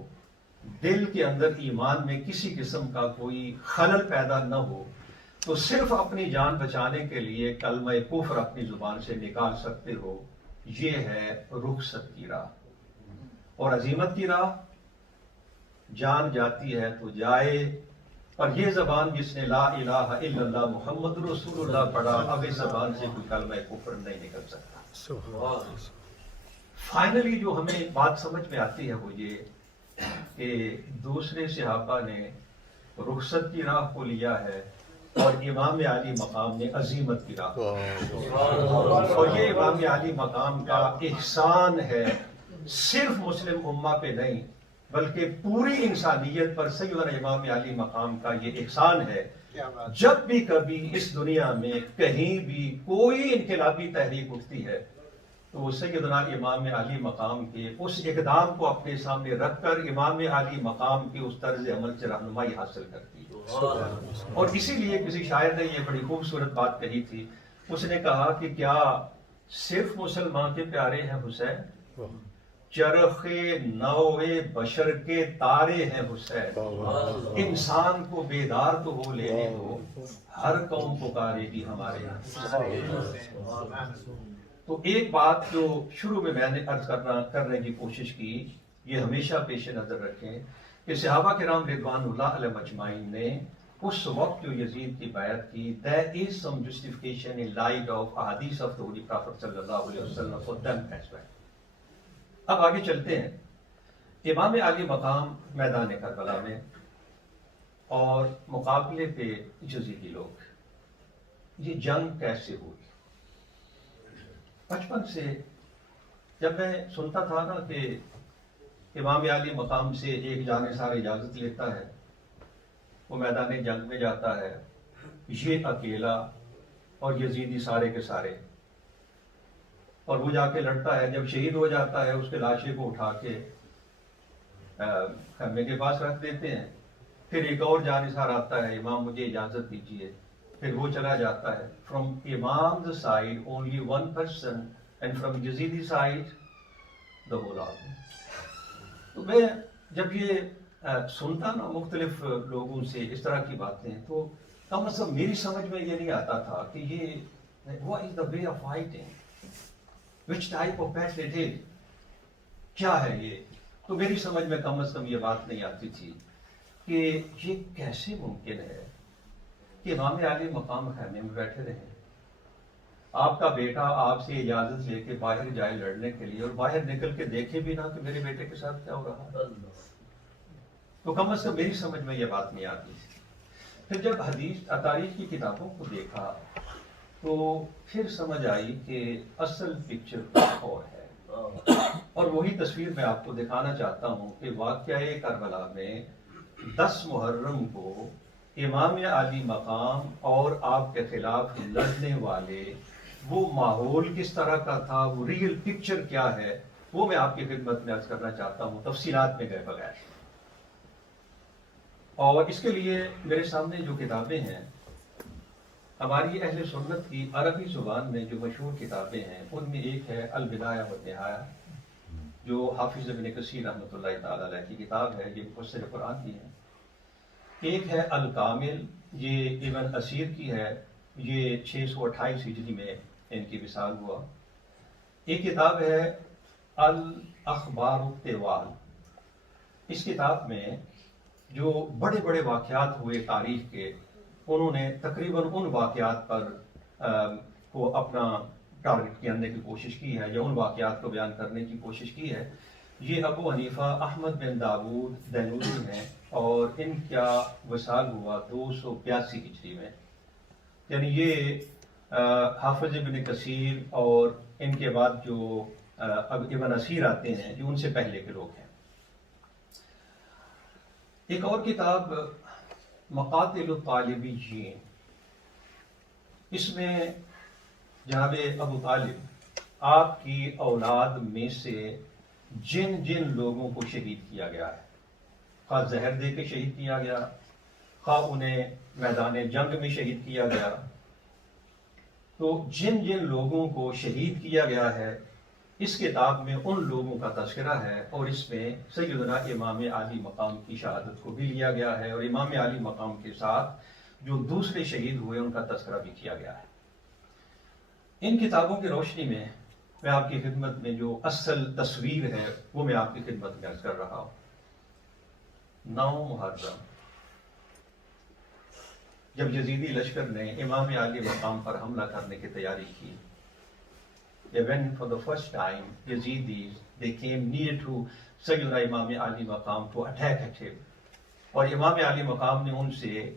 دل کے اندر ایمان میں کسی قسم کا کوئی خلل پیدا نہ ہو، تو صرف اپنی جان بچانے کے لیے کلمہ کفر اپنی زبان سے نکال سکتے ہو. یہ ہے رخصت کی راہ. اور عزیمت کی راہ، جان جاتی ہے تو جائے. اور یہ زبان جس نے لا الہ الا اللہ محمد رسول اللہ پڑھا، اب اس زبان سے کوئی کلمہ کفر نہیں نکل سکتا. فائنلی جو ہمیں بات سمجھ میں آتی ہے وہ یہ کہ دوسرے صحابہ نے رخصت کی راہ کو لیا ہے اور امام علی مقام نے عزیمت کی راہ. اور یہ امام علی مقام کا احسان ہے، صرف مسلم امہ پہ نہیں بلکہ پوری انسانیت پر سیدنا امام علی مقام کا یہ احسان ہے. جب بھی کبھی اس دنیا میں کہیں بھی کوئی انقلابی تحریک اٹھتی ہے تو وہ سیدنا امام علی مقام کے اس اقدام کو اپنے سامنے رکھ کر امام علی مقام کے اس طرز عمل سے رہنمائی حاصل کرتی ہے. اور اسی لیے کسی شاعر نے یہ بڑی خوبصورت بات کہی تھی. اس نے کہا کہ کیا صرف مسلمان کے پیارے ہیں حسین، چرخ نوع بشر کے تارے ہیں حسین. انسان کو بیدار تو ہو لینے دو، ہر قوم پکارے گی ہمارے یہاں. تو ایک بات جو شروع میں نے عرض کرنے کی کوشش کی، یہ ہمیشہ پیش نظر رکھیں کہ صحابہ کرام رضوان اللہ علیہ مجمعین نے اس وقت جو یزید کی بیعت کی، there is some justification in light of ahadith of the Holy Prophet صلی اللہ علیہ وسلم for them as well. اب آگے چلتے ہیں. امام علی مقام میدان کربلا میں اور مقابلے پہ یزیدی لوگ. یہ جنگ کیسے ہوئی؟ بچپن سے جب میں سنتا تھا نا کہ امام علی مقام سے ایک جانثار اجازت لیتا ہے، وہ میدان جنگ میں جاتا ہے، یہ اکیلا اور یزیدی سارے کے سارے، اور وہ جا کے لڑتا ہے. جب شہید ہو جاتا ہے اس کے لاشے کو اٹھا کے خیمے کے پاس رکھ دیتے ہیں. پھر ایک اور جانثار آتا ہے، امام مجھے اجازت دیجیے، پھر وہ چلا جاتا ہے. From Imam side only one person and from Yazidi side the whole army. تو میں جب یہ سنتا نا مختلف لوگوں سے اس طرح کی باتیں، تو کم از کم میری سمجھ میں یہ نہیں آتا تھا کہ یہ what is the way of fighting, which type of battle it is، کیا ہے یہ. تو میری سمجھ میں کم از کم یہ بات نہیں آتی تھی کہ یہ کیسے ممکن ہے کہ امام علی مقام خیمے میں بیٹھے رہے، آپ کا بیٹا آپ سے اجازت لے کے باہر جائے لڑنے کے لیے اور باہر نکل کے دیکھے بھی نہ کہ میرے بیٹے کے ساتھ کیا ہو رہا ہے. تو کم از کم میری سمجھ میں یہ بات نہیں آتی. پھر جب حدیث تاریخ کی کتابوں کو دیکھا تو پھر سمجھ آئی کہ اصل پکچر کچھ اور ہے. اور وہی تصویر میں آپ کو دکھانا چاہتا ہوں کہ واقعہ کربلا میں 10 محرم کو امام علی مقام اور آپ کے خلاف لڑنے والے وہ ماحول کس طرح کا تھا، وہ ریئل پکچر کیا ہے، وہ میں آپ کی خدمت میں عرض کرنا چاہتا ہوں تفصیلات میں گئے بغیر. اور اس کے لیے میرے سامنے جو کتابیں ہیں ہماری اہل سنت کی عربی زبان میں جو مشہور کتابیں ہیں، ان میں ایک ہے البدایہ والنہایہ جو حافظ ابن کثیر رحمۃ اللہ تعالی علیہ کی کتاب ہے، یہ مفسر قرآن کی ہے. ایک ہے الکامل، یہ ابن اسیر کی ہے، یہ 628 ہجری میں ان کی وصال ہوا. ایک کتاب ہے الاخبار الطوال. اس کتاب میں جو بڑے بڑے واقعات ہوئے تاریخ کے، انہوں نے تقریباً ان واقعات پر کو اپنا ٹارگٹ کرنے کی کوشش کی ہے یا ان واقعات کو بیان کرنے کی کوشش کی ہے. یہ ابو حنیفہ احمد بن داود دینوری ہیں اور ان کا وصال ہوا 282 ہجری میں. یعنی یہ حافظ ابن کثیر اور ان کے بعد جو ابن اسیر آتے ہیں جو ان سے پہلے کے لوگ ہیں. ایک اور کتاب مقاتل الطالبین، اس میں جناب ابو طالب آپ کی اولاد میں سے جن جن لوگوں کو شہید کیا گیا ہے، خواہ زہر دے کے شہید کیا گیا، خواہ انہیں میدان جنگ میں شہید کیا گیا، تو جن جن لوگوں کو شہید کیا گیا ہے اس کتاب میں ان لوگوں کا تذکرہ ہے، اور اس میں سیدنا امام عالی مقام کی شہادت کو بھی لیا گیا ہے، اور امام عالی مقام کے ساتھ جو دوسرے شہید ہوئے ان کا تذکرہ بھی کیا گیا ہے۔ ان کتابوں کی روشنی میں میں آپ کی خدمت میں جو اصل تصویر ہے وہ میں آپ کی خدمت میں عرض کر رہا ہوں۔ 9 محرم جب یزیدی لشکر نے امام عالی مقام پر حملہ کرنے کی تیاری کی، when for the first time Yazidis they came near to سیدنا امام عالی مقام to attack at him، اور امام عالی مقام نے ان سے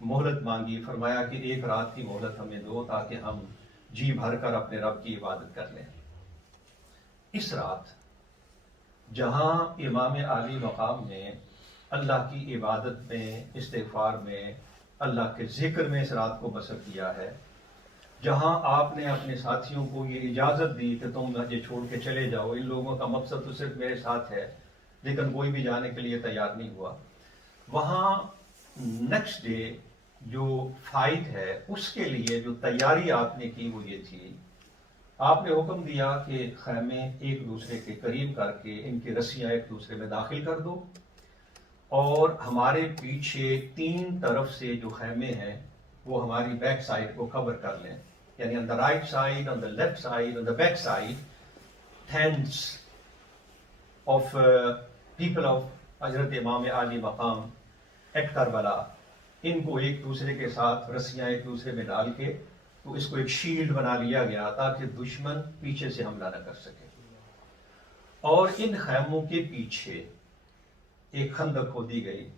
مہلت مانگی، فرمایا کہ ایک رات کی مہلت ہمیں دو تاکہ ہم جی بھر کر اپنے رب کی عبادت کر لیں۔ اس رات جہاں امام عالی مقام نے اللہ کی عبادت میں، استغفار میں، اللہ کے ذکر میں اس رات کو بسر کیا ہے، جہاں آپ نے اپنے ساتھیوں کو یہ اجازت دی کہ تم مجھے چھوڑ کے چلے جاؤ، ان لوگوں کا مقصد تو صرف میرے ساتھ ہے، لیکن کوئی بھی جانے کے لیے تیار نہیں ہوا، وہاں نیکسٹ ڈے جو فائٹ ہے اس کے لیے جو تیاری آپ نے کی وہ یہ تھی، آپ نے حکم دیا کہ خیمے ایک دوسرے کے قریب کر کے ان کی رسیاں ایک دوسرے میں داخل کر دو، اور ہمارے پیچھے 3 طرف سے جو خیمے ہیں وہ ہماری بیک سائڈ کو کور کر لیں، یعنی on the right side, on the left side, on the back side, tents of people of حضرت امام عالی مقام ایٹ کربلا، ان کو ایک دوسرے کے ساتھ رسیاں ایک دوسرے میں ڈال کے تو اس کو ایک شیلڈ بنا لیا گیا تاکہ دشمن پیچھے سے حملہ نہ کر سکے، اور ان خیموں کے پیچھے ایک خندق کھودی گئی،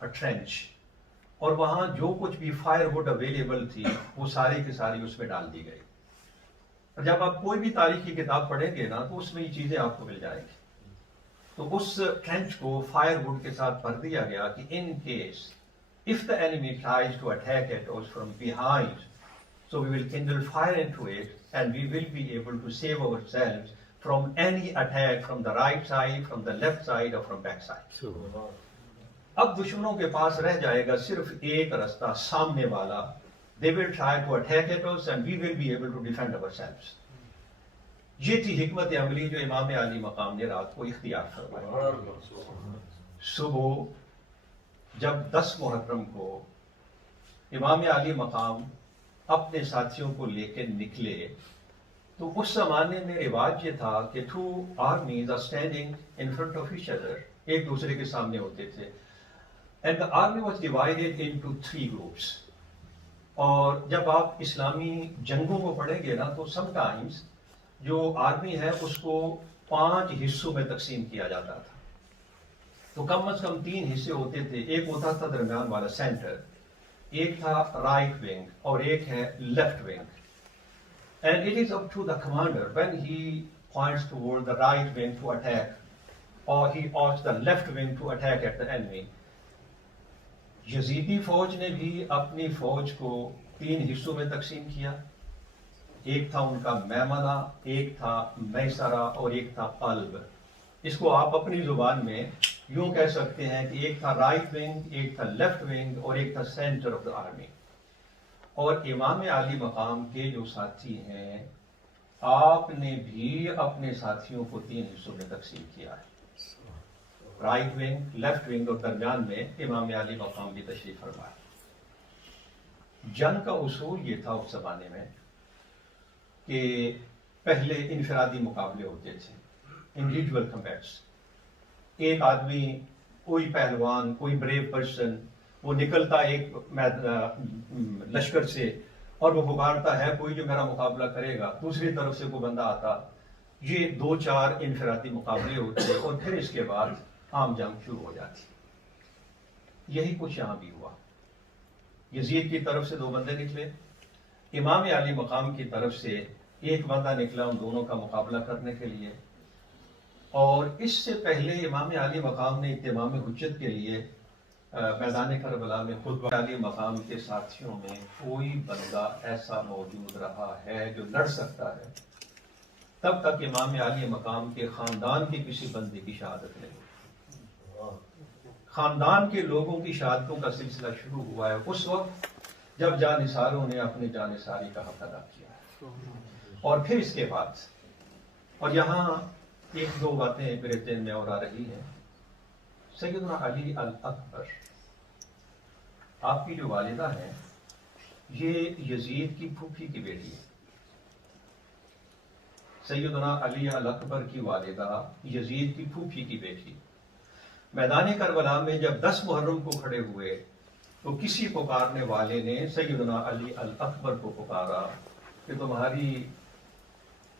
ٹرینچ، اور وہاں جو کچھ بھی فائر وڈ اویلیبل تھی وہ ساری کی ساری اس میں ڈال دی گئی۔ اور جب آپ کوئی بھی تاریخی کتاب پڑھیں گے نا تو اس میں یہ چیزیں آپ کو مل جائیں گی۔ تو اس ٹرینچ کو فائر وڈ کے ساتھ بھر دیا گیا کہ in case if the enemy tries to attack it or from behind, so we will kindle fire into it and we will be able to save ourselves from any attack from the right side, from the left side or from back side. اب دشمنوں کے پاس رہ جائے گا صرف ایک رستہ سامنے والا، they will try to attack at us and we will be able to defend ourselves. یہ تھی حکمت عملی جو امام عالی مقام نے رات کو اختیار فرمائی۔ صبح جب 10 محرم کو امام عالی مقام اپنے ساتھیوں کو لے کے نکلے تو اس زمانے میں رواج یہ تھا کہ 2 armies are standing in front of each other، ایک دوسرے کے سامنے ہوتے تھے، and the army was divided into 3 groups۔ اور جب آپ اسلامی جنگوں کو پڑھیں گے نا تو سم ٹائمز جو آرمی ہے اس کو 5 حصوں میں تقسیم کیا جاتا تھا، تو کم از کم 3 حصے ہوتے تھے، ایک ہوتا تھا درمیان والا سینٹر، ایک تھا رائٹ ونگ اور ایک ہے left wing, and it is up to the commander when he points toward the right wing to attack or he asks the left wing to attack at the enemy۔ یزیدی فوج نے بھی اپنی فوج کو 3 حصوں میں تقسیم کیا، ایک تھا ان کا میمنہ، ایک تھا میسرہ اور ایک تھا قلب۔ اس کو آپ اپنی زبان میں یوں کہہ سکتے ہیں کہ ایک تھا رائٹ ونگ، ایک تھا لیفٹ ونگ اور ایک تھا سینٹر آف دا آرمی۔ اور امام عالی مقام کے جو ساتھی ہیں آپ نے بھی اپنے ساتھیوں کو 3 حصوں میں تقسیم کیا ہے، رائٹ ونگ، لیفٹ ونگ اور درمیان میں امام عالی مقام بھی تشریف فرمایا۔ جنگ کا اصول یہ تھا اس زمانے میں کہ پہلے انفرادی مقابلے ہوتے تھے، انڈیویجول کمبیٹس، ایک آدمی، کوئی پہلوان، کوئی بریو پرسن وہ نکلتا ایک لشکر سے اور وہ پکارتا ہے کوئی جو میرا مقابلہ کرے گا، دوسری طرف سے کوئی بندہ آتا، یہ 2-4 انفرادی مقابلے ہوتے اور پھر اس کے بعد عام جنگ شروع ہو جاتی۔ یہی کچھ یہاں بھی ہوا، یزید کی طرف سے 2 بندے نکلے، امام عالی مقام کی طرف سے ایک بندہ نکلا ان دونوں کا مقابلہ کرنے کے لیے، اور اس سے پہلے امام عالی مقام نے اتمام حجت کے لیے میدان کربلا میں خود عالی مقام کے ساتھیوں میں کوئی بندہ ایسا موجود رہا ہے جو لڑ سکتا ہے تب تک امام عالی مقام کے خاندان کے کسی بندے کی شہادت نہیں ہوئی۔ خاندان کے لوگوں کی شہادتوں کا سلسلہ شروع ہوا ہے اس وقت جب جانثاروں نے اپنی جانثاری کا حق ادا کیا ہے، اور پھر اس کے بعد اور یہاں ایک دو باتیں میرے ذہن میں اور آ رہی ہیں۔ سیدنا علی الاکبر، آپ کی جو والدہ ہیں یہ یزید کی پھوپھی کی بیٹی ہے۔ سیدنا علی الاکبر کی والدہ یزید کی پھوپھی کی بیٹی۔ میدان کربلا میں جب 10 محرم کو کھڑے ہوئے تو کسی پکارنے والے نے سیدنا علی الاکبر کو پکارا کہ تمہاری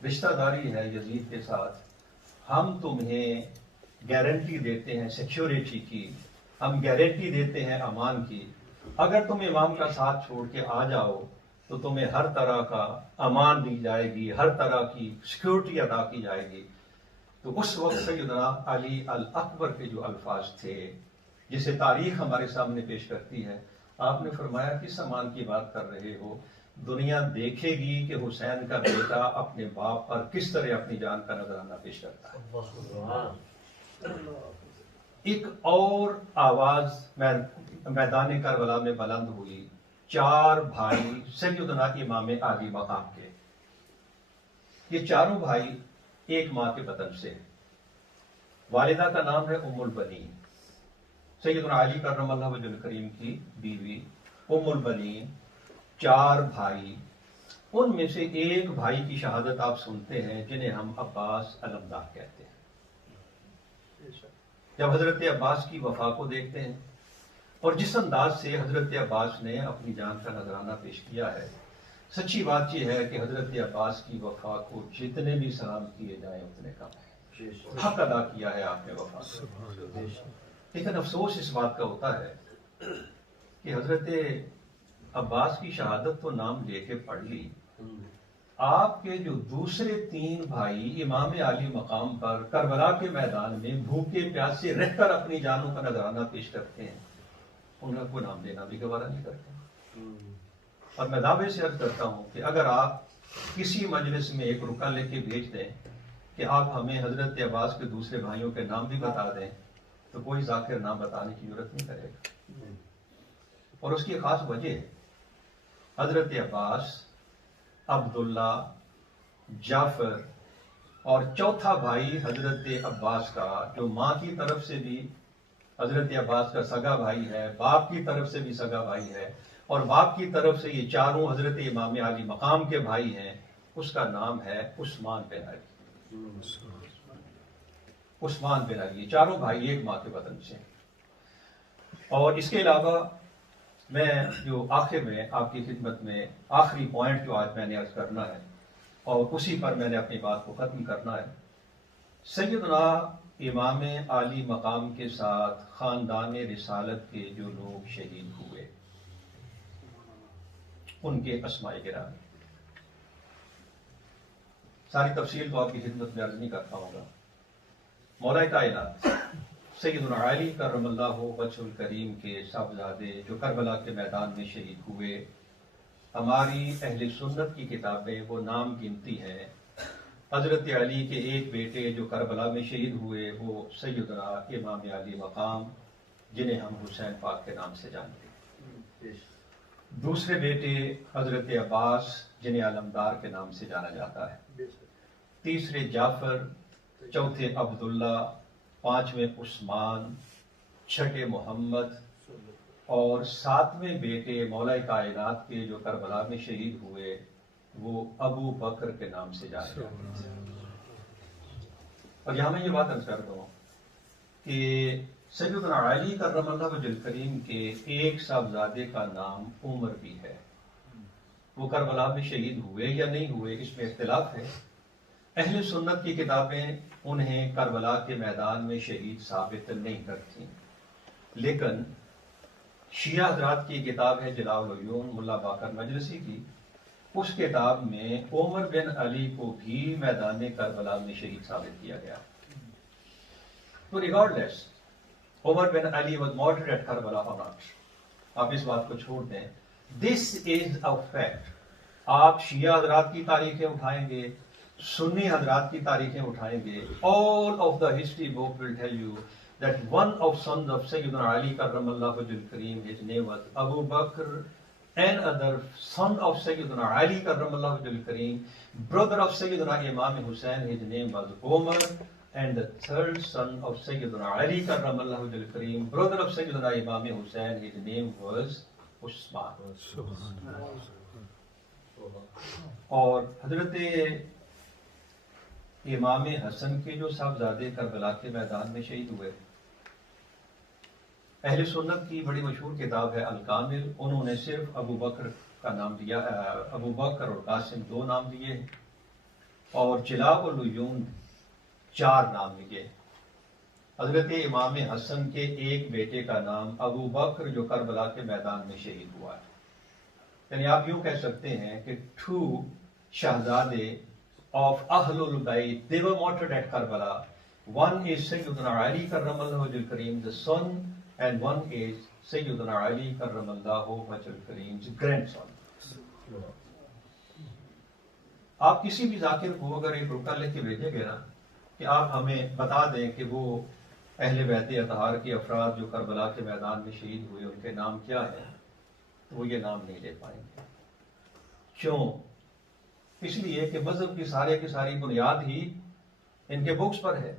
رشتہ داری ہے یزید کے ساتھ، ہم تمہیں گارنٹی دیتے ہیں سیکیورٹی کی، ہم گارنٹی دیتے ہیں امان کی، اگر تم امام کا ساتھ چھوڑ کے آ جاؤ تو تمہیں ہر طرح کا امان دی جائے گی، ہر طرح کی سیکیورٹی ادا کی جائے گی۔ تو اس وقت سیدنا علی الاکبر کے جو الفاظ تھے جسے تاریخ ہمارے سامنے پیش کرتی ہے، آپ نے فرمایا کس امان کی بات کر رہے ہو؟ دنیا دیکھے گی کہ حسین کا بیٹا اپنے باپ پر کس طرح اپنی جان کا نذرانہ پیش کرتا ہے۔ ایک اور آواز میدان کربلا میں بلند ہوئی، 4 بھائی سیدنا امام عالی مقام کے، یہ چاروں بھائی ایک ماں کے بطن سے، والدہ کا نام ہے ام البنین، سیدنا علی کرم اللہ وجہ الکریم کی بیوی ام البنین، 4 بھائی، ان میں سے ایک بھائی کی شہادت آپ سنتے ہیں جنہیں ہم عباس علمدار کہتے ہیں۔ جب حضرت عباس کی وفا کو دیکھتے ہیں اور جس انداز سے حضرت عباس نے اپنی جان کا نذرانہ پیش کیا ہے، سچی بات یہ ہے کہ حضرت عباس کی وفا کو جتنے بھی سلام کیے جائیں اتنے کم ہے۔ حق ادا کیا ہے آپ نے وفا سے، لیکن افسوس اس بات کا ہوتا ہے کہ حضرت عباس کی شہادت تو نام لے کے پڑھ لی، آپ کے جو دوسرے 3 بھائی امام عالی مقام پر کربلا کے میدان میں بھوکے پیاسے رہ کر اپنی جانوں کا نذرانہ پیش کرتے ہیں، ان کو نام لینا بھی گوارا نہیں کرتے۔ اور میں دعوے سے عرض کرتا ہوں کہ اگر آپ کسی مجلس میں ایک رکا لے کے بھیج دیں کہ آپ ہمیں حضرت عباس کے دوسرے بھائیوں کے نام بھی بتا دیں تو کوئی ذاکر نام بتانے کی ضرورت نہیں کرے گا، اور اس کی خاص وجہ ہے حضرت عباس، عبداللہ، جعفر اور چوتھا بھائی حضرت عباس کا جو ماں کی طرف سے بھی حضرت عباس کا سگا بھائی ہے، باپ کی طرف سے بھی سگا بھائی ہے، اور باپ کی طرف سے یہ چاروں حضرت امام علی مقام کے بھائی ہیں، اس کا نام ہے عثمان بن علی۔ عثمان بن علی، یہ چاروں بھائی ایک ماں کے وطن سے۔ اور اس کے علاوہ میں جو آخر میں آپ کی خدمت میں آخری پوائنٹ جو آج میں نے عرض کرنا ہے اور اسی پر میں نے اپنی بات کو ختم کرنا ہے، سیدنا امام عالی مقام کے ساتھ خاندان رسالت کے جو لوگ شہید ہوئے ان کے اسماء گرامی، ساری تفصیل تو آپ کی خدمت میں عرض نہیں کرتا ہوں گا۔ مولا کائنات سیدنا علی کرم اللہ وجہ الکریم کے صاحبزادے جو کربلا کے میدان میں شہید ہوئے، ہماری اہل سنت کی کتابیں وہ نام گنتی ہیں۔ حضرت علی کے ایک بیٹے جو کربلا میں شہید ہوئے وہ سیدنا امام علی مقام جنہیں ہم حسین پاک کے نام سے جانتے ہیں، دوسرے بیٹے حضرت عباس جنہیں علمدار کے نام سے جانا جاتا ہے، تیسرے جعفر، چوتھے عبداللہ، پانچویں عثمان، چھٹے محمد، اور ساتویں بیٹے مولا کائنات کے جو کربلا میں شہید ہوئے وہ ابو بکر کے نام سے جانے جاتے ہیں۔ اور یہاں میں یہ بات عرض کرتا ہوں کہ سیدنا علی کرم اللہ وجہ الکریم کے ایک صاحبزادے کا نام عمر بھی ہے، وہ کربلا میں شہید ہوئے یا نہیں ہوئے اس میں اختلاف ہے۔ اہل سنت کی کتابیں انہیں کربلا کے میدان میں شہید ثابت نہیں کرتی، لیکن شیعہ حضرات کی کتاب ہے جلاء العیون ملا باقر مجلسی کی، اس کتاب میں عمر بن علی کو بھی میدان کربلا میں شہید ثابت کیا گیا۔ تو regardless Umar bin Ali was martyred at Karbala or not. آپ اس بات کو چھوڑ دیں. This is a fact. آپ شیعہ حضرات کی تاریخیں اٹھائیں گے, سنی حضرات کی تاریخیں اٹھائیں گے, all of the history book will tell you that one of sons of Sayyidina Ali karramallahu wajhul kareem, his name was Abu Bakr, and other son of Sayyidina Ali karramallahu wajhul kareem, brother of Sayyidina Imam Hussain, his name was Umar, and the third son of Sayyidina Ali karramallahu wajhul kareem, brother of Sayyidina Imam Hussain, his name was Usman. اور حضرت امام حسن کے جو صاحبزادے کربلا کے میدان میں شہید ہوئے, اہل سنت کی بڑی مشہور کتاب ہے الکامل, انہوں نے صرف ابو بکر کا نام دیا, ابو بکر اور قاسم 2 نام دیے, اور جلاء العیون 4 نام لیے. حضرت امام حسن کے ایک بیٹے کا نام ابو بکر جو کربلا کے میدان میں شہید ہوا ہے. یعنی آپ یوں کہہ سکتے ہیں کہ 2 شہزادے of Ahlul Bayt, they were martyred at Karbala. One is Sayyidina Ali karramallahu wajhul kareem, the son, and one is Sayyidina Ali karramallahu wajhul kareem's grandson. آپ کسی بھی ذاکر کو اگر ایک رکا لے کے بھیجیں گے نا کہ آپ ہمیں بتا دیں کہ وہ اہل بیت اطہار کے افراد جو کربلا کے میدان میں شہید ہوئے ان کے نام کیا ہیں, تو وہ یہ نام نہیں لے پائیں گے. کیوں؟ اس لیے کہ مذہب کی ساری بنیاد ہی ان کے بکس پر ہے.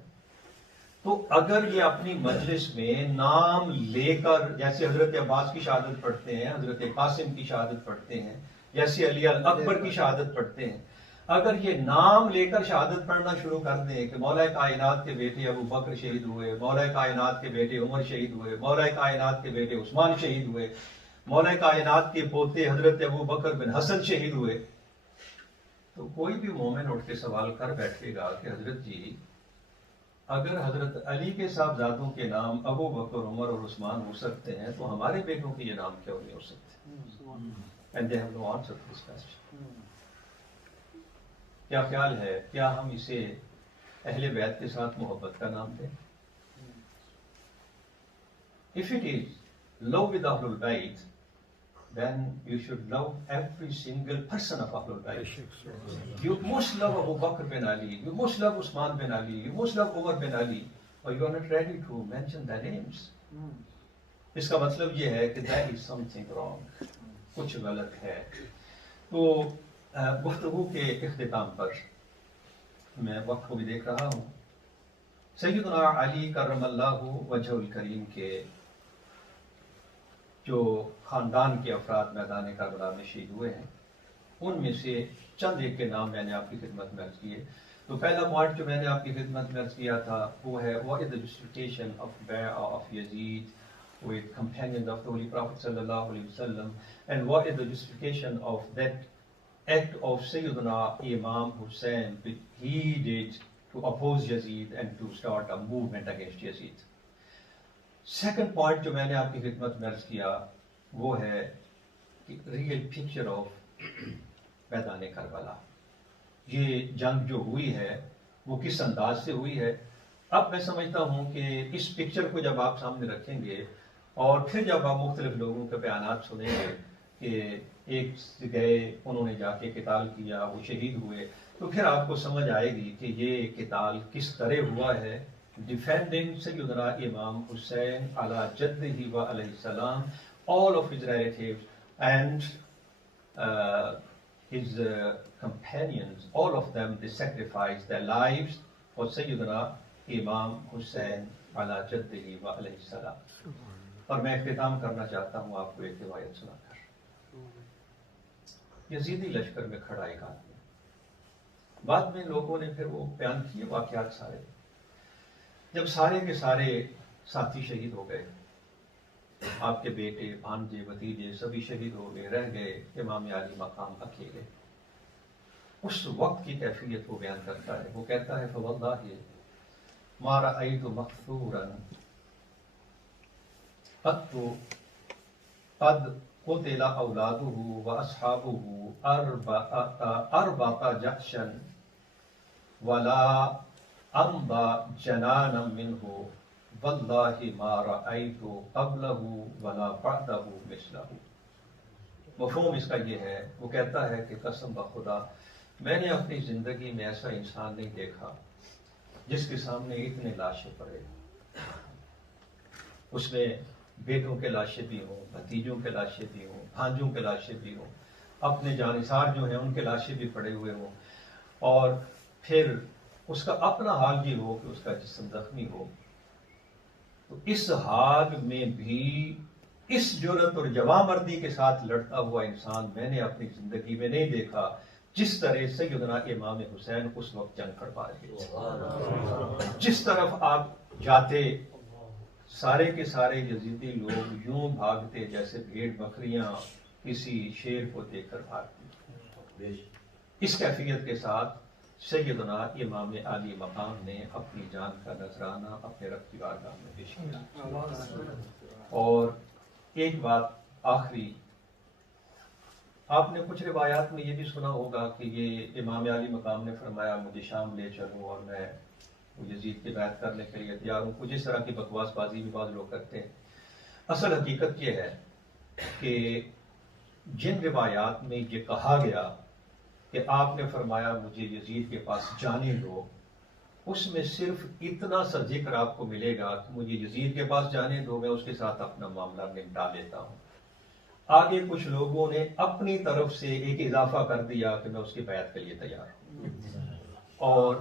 تو اگر یہ اپنی مجلس میں نام لے کر, جیسے حضرت عباس کی شہادت پڑھتے ہیں, حضرت قاسم کی شہادت پڑھتے ہیں, جیسے علی اکبر کی شہادت پڑھتے ہیں, اگر یہ نام لے کر شہادت پڑھنا شروع کر دیں کہ مولا کائنات کے بیٹے ابو بکر شہید ہوئے, مولا کائنات کے بیٹے عمر شہید ہوئے, مولا کائنات کے بیٹے عثمان شہید ہوئے, مولا کائنات کے پوتے حضرت ابو بکر بن حسن شہید ہوئے, تو کوئی بھی مومن اٹھ کے سوال کر بیٹھے گا کہ حضرت جی اگر حضرت علی کے صاحبزادوں کے نام ابو بکر, عمر اور عثمان ہو سکتے ہیں تو ہمارے بیٹوں کے یہ نام کیوں نہیں ہو سکتے؟ And they have no answer to this question. کیا خیال ہے, کیا ہم اسے اہل بیت کے ساتھ محبت کا نام دیں؟ If it is love with Ahlul Bayt, then you should love every single person of Ahlul Bayt. You must love Abu Bakr bin Ali, you must love Usman bin Ali, you must love Umar bin Ali, or you are not ready to mention their names. اس کا مطلب یہ ہے کہ there is something wrong, کچھ غلط ہے. تو گفتگو کے اختتام پر میں وقت کو بھی دیکھ رہا ہوں. سیدنا علی کرم اللہ وجہ الکریم کے جو خاندان کے افراد میدان کربلا میں شہید ہوئے ہیں, ان میں سے چند ایک کے نام میں نے آپ کی خدمت میں عرض کیے. تو پہلا پوائنٹ جو میں نے آپ کی خدمت میں عرض کیا تھا وہ ہے what is the justification of bay'ah of Yazid with companions of the Holy Prophet sallallahu alaihi wasallam, and what is the justification of that act of Sayyidina Imam Hussain which he did to oppose Yazid and to start a movement against Yazid. Second point جو میں نے آپ کی خدمت میں عرض کیا وہ ہے ریئل پکچر آف میدان کربلا. یہ جنگ جو ہوئی ہے وہ کس انداز سے ہوئی ہے. اب میں سمجھتا ہوں کہ اس پکچر کو جب آپ سامنے رکھیں گے اور پھر جب آپ مختلف لوگوں کے بیانات سنیں گے کہ ایک گئے, انہوں نے جا کے قتال کیا, وہ شہید ہوئے, تو پھر آپ کو سمجھ آئے گی کہ یہ قتال کس طرح ہوا ہے. Defending Sayyidina Imam Hussain ala jaddihi wa alayhi salam, all of his relatives and his companions, all of them, they sacrificed their lives for Sayyidina Imam Hussain ala jaddihi wa alayhi salam. اور میں اختتام کرنا چاہتا ہوں آپ کو ایک روایت سنا کر. یزیدی لشکر میں کھڑا ایک آدمی, بعد میں لوگوں نے پھر وہ بیان کیے واقعات سارے. جب سارے کے سارے ساتھی شہید ہو گئے, آپ کے بیٹے, بھانجے, بھتیجے سبھی شہید ہو گئے, رہ گئے امام علی مقام اکیلے. اس وقت کی کیفیت وہ بیان کرتا ہے. وہ کہتا ہے فواللہ ما رأیت مغفورا قد قتل اولاده واصحابه اربعة جحشا ولا أمضى جنانا منه واللہ ما رأیت قبلہ ولا بعدہ مثلہ. مفہوم اس کا یہ ہے، وہ کہتا ہے کہ قسم بخدا میں نے اپنی زندگی میں ایسا انسان نہیں دیکھا جس کے سامنے اتنے لاشیں پڑے. اس میں بیٹوں کے لاشیں بھی ہوں، بھتیجوں کے لاشیں بھی ہوں، بھانجوں کے لاشیں بھی ہوں، اپنے جانثار جو ہیں ان کے لاشیں بھی پڑے ہوئے ہوں، اور پھر اس کا اپنا حال یہ ہو کہ اس کا جسم زخمی ہو. تو اس حال میں بھی اس جرأت اور جوانمردی کے ساتھ لڑتا ہوا انسان میں نے اپنی زندگی میں نہیں دیکھا جس طرح سیدنا امام حسین اس وقت جنگ فرما رہے تھے. جس طرف آپ جاتے سارے کے سارے یزیدی لوگ یوں بھاگتے جیسے بھیڑ بکریاں کسی شیر کو دیکھ کر بھاگتی. اس کیفیت کے ساتھ سیدنا امام عالی مقام نے اپنی جان کا نذرانہ اپنے رب کی بارگاہ میں پیش کیا. اور ایک بات آخری، آپ نے کچھ روایات میں یہ بھی سنا ہوگا کہ یہ امام عالی مقام نے فرمایا مجھے شام لے چلو اور میں یزید کی بیعت کرنے کے لیے تیار ہوں. کچھ اس طرح کی بکواس بازی بھی بعض لوگ کرتے ہیں. اصل حقیقت یہ ہے کہ جن روایات میں یہ کہا گیا کہ آپ نے فرمایا مجھے یزید کے پاس جانے دو، اس میں صرف اتنا سا ذکر آپ کو ملے گا کہ مجھے یزید کے پاس جانے دو، میں اس کے ساتھ اپنا معاملہ نمٹا لیتا ہوں. آگے کچھ لوگوں نے اپنی طرف سے ایک اضافہ کر دیا کہ میں اس کی بیعت کے لیے تیار ہوں. اور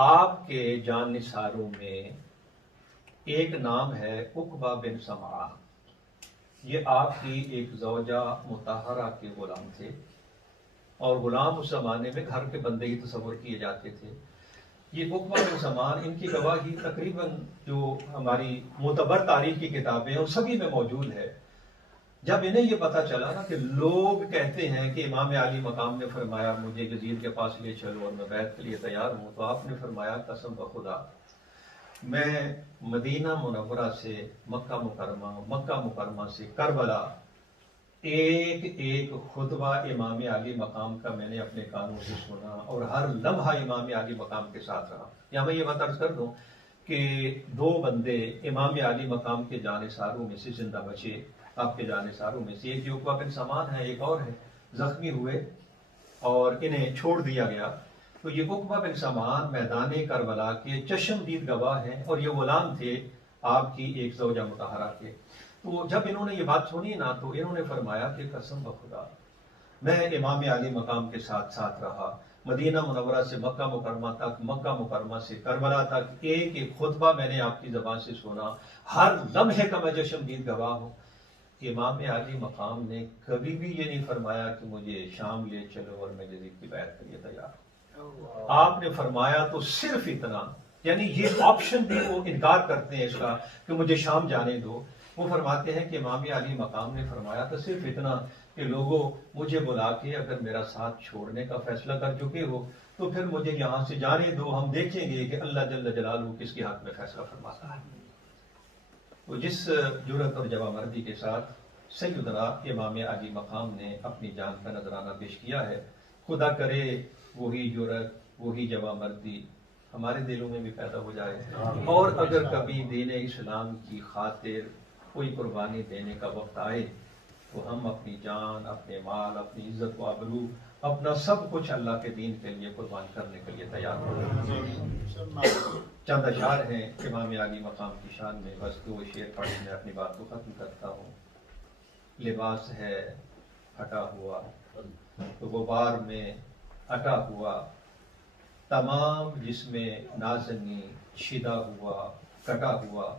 آپ کے جان نثاروں میں ایک نام ہے عقبہ بن سمعہ. یہ آپ کی ایک زوجہ مطہرہ کے غلام تھے، اور غلام اس زمانے میں گھر کے بندے ہی تصور کیے جاتے تھے. یہ عقبہ بن سمعہ، ان کی گواہی تقریباً جو ہماری معتبر تاریخ کی کتابیں ہیں ان سبھی میں موجود ہے. جب انہیں یہ پتا چلا نا کہ لوگ کہتے ہیں کہ امام عالی مقام نے فرمایا مجھے یزید کے پاس لے چلو اور میں بیعت کے لیے تیار ہوں، تو آپ نے فرمایا قسم بخدا میں مدینہ منورہ سے مکہ مکرمہ سے کربلا ایک ایک خطبہ امام عالی مقام کا میں نے اپنے کانوں سے سنا، اور ہر لمحہ امام عالی مقام کے ساتھ رہا. یا میں یہ بات عرض کر دوں کہ دو بندے امام عالی مقام کے جانثاروں میں سے زندہ بچے. آپ کے جانثاروں میں سے ایک جو عقبہ بن سمعہ ہے، ایک اور ہے، زخمی ہوئے اور انہیں چھوڑ دیا گیا. تو یہ عقبہ بن سمعہ میدان کربلا کے چشمدید گواہ ہیں، اور یہ غلام تھے آپ کی ایک زوجہ مطہرہ کے. تو جب انہوں نے یہ بات سنی نا تو انہوں نے فرمایا کہ قسم بخدا میں امام عالی مقام کے ساتھ ساتھ رہا، مدینہ منورہ سے مکہ مکرمہ تک، مکہ مکرمہ سے کربلا تک ایک ایک خطبہ میں نے آپ کی زبان سے سنا، ہر لمحے کا میں چشمدید گواہ ہوں. امام عالی مقام نے کبھی بھی یہ نہیں فرمایا کہ مجھے شام لے چلو اور میں یزید کی بیعت کے لیے تیار ہوں. آپ نے فرمایا تو صرف اتنا، یعنی یہ آپشن بھی وہ انکار کرتے ہیں اس کا کہ مجھے شام جانے دو. وہ فرماتے ہیں کہ امام عالی مقام نے فرمایا تو صرف اتنا کہ لوگوں مجھے بلا کے اگر میرا ساتھ چھوڑنے کا فیصلہ کر چکے ہو تو پھر مجھے یہاں سے جانے دو، ہم دیکھیں گے کہ اللہ جل جلالہ کس کے حق میں فیصلہ فرماتا ہے. تو جس جرأت اور جوانمردی کے ساتھ سیدنا امام عالی مقام نے اپنی جان کا نذرانہ پیش کیا ہے، خدا کرے وہی جرأت وہی جوانمردی ہمارے دلوں میں بھی پیدا ہو جائے، اور اگر کبھی دین اسلام کی خاطر کوئی قربانی دینے کا وقت آئے تو ہم اپنی جان، اپنے مال، اپنی عزت و آبرو، اپنا سب کچھ اللہ کے دین کے لیے قربان کرنے کے لیے تیار ہوں. چند اشعار ہیں امام عالی مقام کی شان میں، بس دو شعر پڑھ میں اپنی بات کو ختم کرتا ہوں. لباس ہے ہٹا ہوا تو غبار میں ہٹا ہوا، تمام جس میں نازنی شدہ ہوا کٹا ہوا.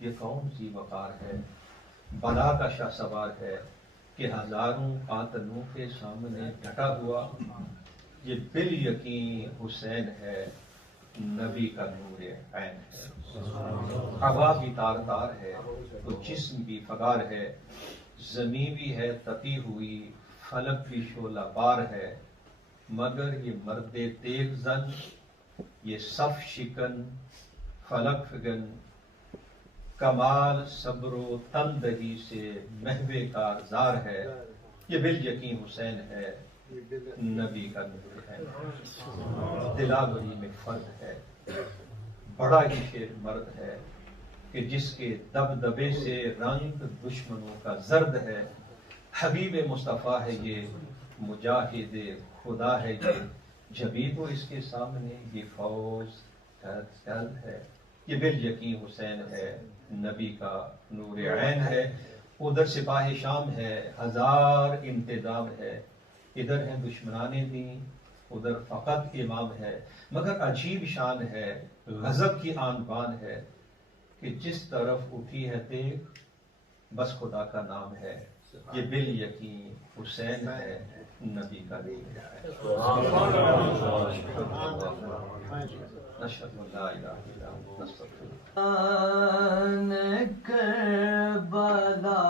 یہ کون سی وقار ہے، بلا کا شاہ سوار ہے کہ ہزاروں قاتلوں کے سامنے ڈٹا ہوا. یہ بال یقین حسین ہے، نبی کا نور عین ہے. ہوا بھی تار تار ہے تو جسم بھی فگار ہے، زمین بھی ہے تپی ہوئی، فلک بھی شعلہ بار ہے. مگر یہ مرد تیغ زن، یہ صف شکن فلک فگن، کمال صبر و تندہی سے محو کارزار ہے. یہ بال یقین حسین ہے، نبی کا نور ہے. دلاوری میں فرد ہے، بڑا ہی شیر مرد ہے، کہ جس کے دبدبے سے رنگ دشمنوں کا زرد ہے، حبیب مصطفیٰ ہے یہ، مجاہد خدا ہے یہ، جبھی تو اس کے سامنے یہ فوج تل ہے۔ یہ بال یقین حسین ہے، نبی کا نور عین ہے، ادھر سپاہ شام ہے، ہزار انتظام ہے، ادھر ہے دشمنان دین، ادھر فقط امام ہے، مگر عجیب شان ہے، غضب کی آن بان ہے کہ جس طرف اٹھی ہے دیکھ بس خدا کا نام ہے، یہ بال یقین حسین ہے، نبی کا دین ہے۔ نشہد ان لا الہ الا اللہ نستغفرک۔ کربلا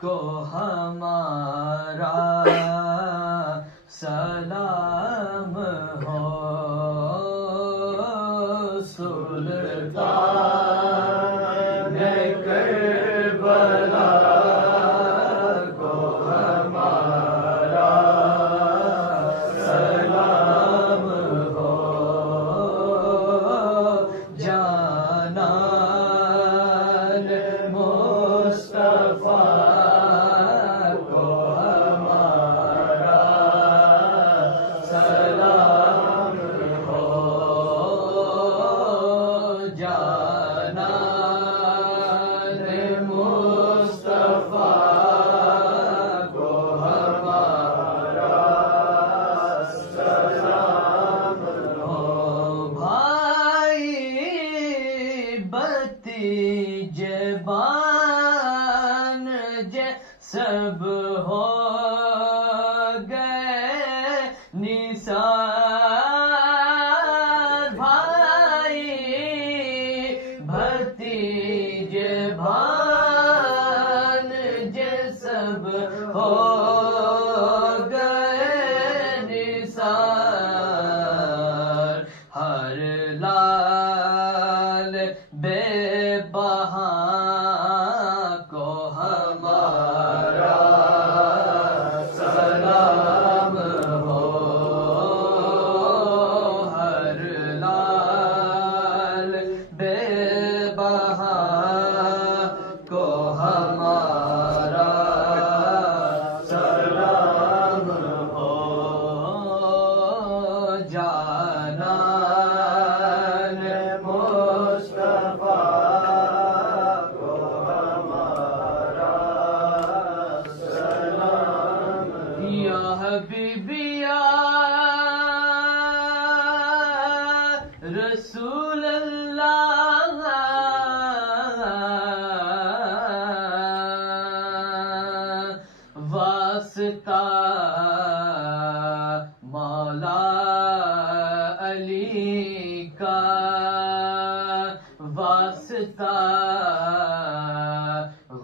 کو ہمارا سلام ہو، سلطان کربلا کو ہمارا سلام ہو، جانان مصطفیٰ کو ہمارا سلام ہو، جانان مصطفیٰ کو ہمارا سلام ہو، بھائی بھتیجے بانجے سب ہو گئے نثار، بھائی بھتیجے بانجے سب ہو گئے نثار، ہر لال بے بہاں کو ہمارا سلام ہو، ہر لال بے بہاں کو ہمارا سلام ہو، جانان مصطفیٰ کو ہمارا سلام ہو، یا حبیبی یا رسول اللہ، واسطہ مولا علی کا، واسطہ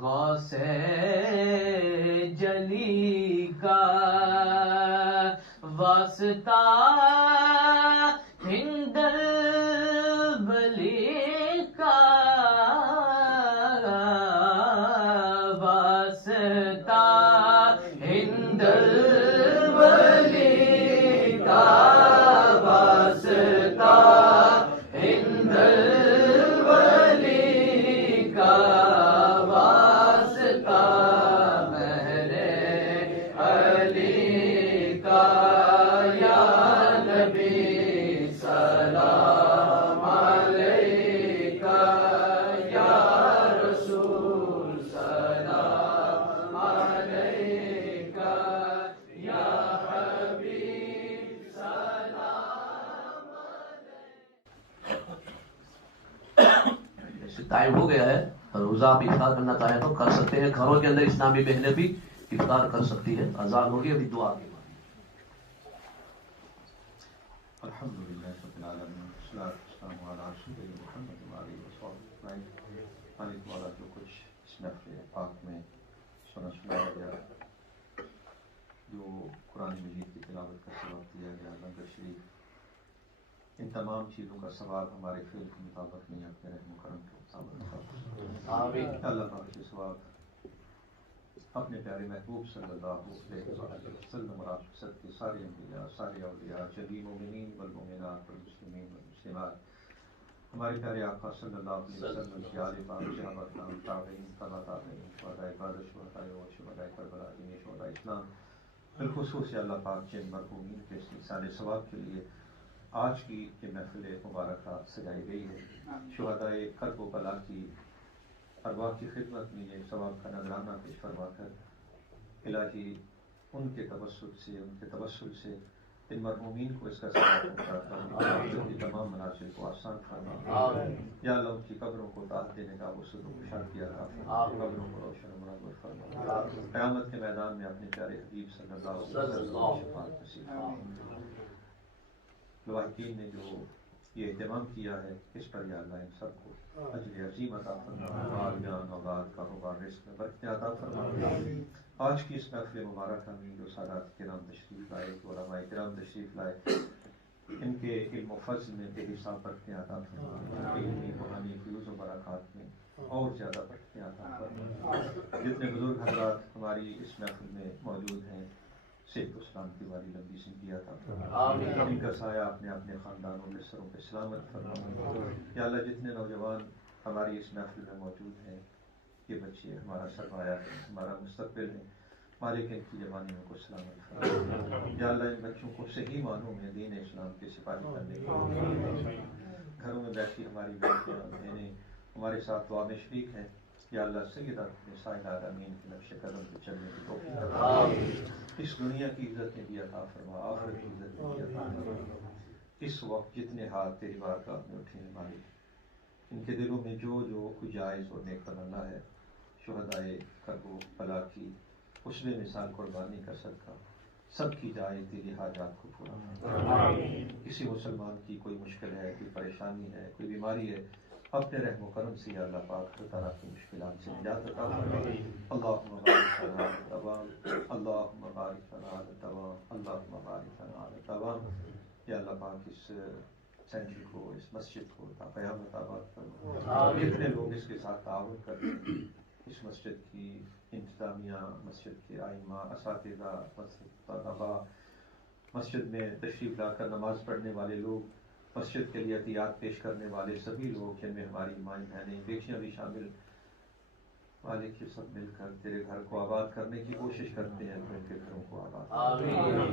غوث جلی کا، واسطہ ہند الولی کا، واسطہ ہند الولی کا، واسطہ ہند الولی کا، واسطہ مہر علی کا، یا نبی سلام علیکہ، یا رسول سلام علیکہ، یا حبیب سلام علیکہ۔ ٹائم ہو گیا ہے، روزہ آپ افطار کرنا چاہیں تو کر سکتے ہیں، گھروں کے اندر اسلامی بہنیں بھی افطار کر سکتی ہے، اذان ہوگی ابھی دعا کے بعد۔ الحمدللہ رب العالمین، والصلاة والسلام علی رسول محمد وآلہ وصحبہ اجمعین۔ خالد والا جو کچھ اس محفل پاک میں سنایا گیا، جو قرآن مجید کی تلاوت کا ثواب دیا گیا، لنگر شریف، ان تمام چیزوں کا ثواب ہمارے فعل کے مطابق نہیں، اپنے رحم و کرم کے مطابق۔ اللہ تعالیٰ کے ثواب اپنے پیارے محبوب صلی اللہ علیہ وسلم اور آپ کے صدقے سارے انبیاء، سارے اولیاء، جمیع مومنین والمومنات والمسلمین والمسلمات، ہمارے پیارے آقا صلی اللہ علیہ وسلم کی آل پاک صحابہ کرام تابعین تبع تابعین شہداء بدر شہداء احد شہداء کربلا جميع شہداء اسلام بالخصوص اللہ پاک جن مرحومین کے ایصال ثواب کے لیے آج کی یہ محفل مبارکہ سجائی گئی ہے، شہداء کرب و بلا کی ارواح کی خدمت میں یہ ثواب کا نذرانہ پیش فرما کر الہی ان کے توسل سے ان مرحومین کو اس کا ثواب پہنچاتا کی تمام منازل کو آسان فرما، یا اللہ ان کی قبروں کو طاقت دینے کا وسعت و خوشحال کیا تھا، قبروں کو روشن و منور فرما، قیامت کے میدان میں اپنے پیارے حبیب صلی اللہ علیہ وسلم کی شفاعت نصیب فرما۔ لواحقین نے جو یہ اہتمام کیا ہے اس پر یا اللہ ان سب کو اجر عظیم عطا فرما، مال جان اولاد کاروبار رزق میں برکتیں عطا فرما۔ آج کی اس محفل مبارکہ میں جو سادات کرام تشریف لائے، علماء کرام تشریف لائے، ان کے علم و فضل میں بے حساب برکتیں عطا فرما، علمی روحانی فیوز و برکات میں اور زیادہ برکتیں عطا فرما۔ جتنے بزرگ حضرات ہماری اس محفل میں موجود ہیں، صحت و سلامتی والی لمبی زندگی عطا فرما، ان کا سایہ اپنے اپنے خاندانوں کے سروں پہ سلامت فرما۔ یا اللہ جتنے نوجوان ہماری اس محفل میں موجود ہیں، یہ بچے ہمارا سرمایہ ہے، ہمارا مستقبل ہے، مالک ان کی جوانیوں کو سلامت فرما۔ یا اللہ ان بچوں کو صحیح معنوں میں دین اسلام کے سپاہی کرنے کے، گھروں میں بیٹھی ہماری بہنیں ہمارے ساتھ دعا میں شریک ہیں، یا اللہ سیدہ نساء العالمین کے نقش قدم پہ چلنے کی توفیق عطا فرما، اس دنیا کی عزت میں بھی عطا فرما، آخرت کی عزت میں بھی عطا فرما۔ اس وقت جتنے ہاتھ تیری بارگاہ میں اٹھے ہیں مالک، ان کے دلوں میں جو کوئی جائز اور نیک تمنا ہے، شہداء کرب و بلا کی حسن مثال قربانی کا صدقہ سب کی جائے تیری حاجات کو پورا فرما۔ کسی مسلمان کی کوئی مشکل ہے، کوئی پریشانی ہے، کوئی بیماری ہے، اپنے رحم و کرم سے یا اللہ پاک ہر طرح کی مشکلات سے نجات عطا فرما۔ اللہم بارک لنا علی الدوام، اللہم بارک لنا علی الدوام، اللہم بارک لنا علی الدوام۔ یا اللہ پاک اس سینٹر کو، اس مسجد کو تا قیامت آباد فرما۔ جتنے لوگ اس کے ساتھ تعاون کرتے ہیں، اس مسجد کی انتظامیہ، مسجد کے ائمہ، اساتذہ، مسجد طلباء، مسجد میں تشریف لا کر نماز پڑھنے والے لوگ، مسجد کے لیے عطیات پیش کرنے والے سبھی لوگ، جن میں ہماری مائیں بہنیں بیٹیاں بھی شامل، مالک یہ سب مل کر تیرے گھر کو آباد کرنے کی کوشش کرتے ہیں، تو ان کے گھروں کو آباد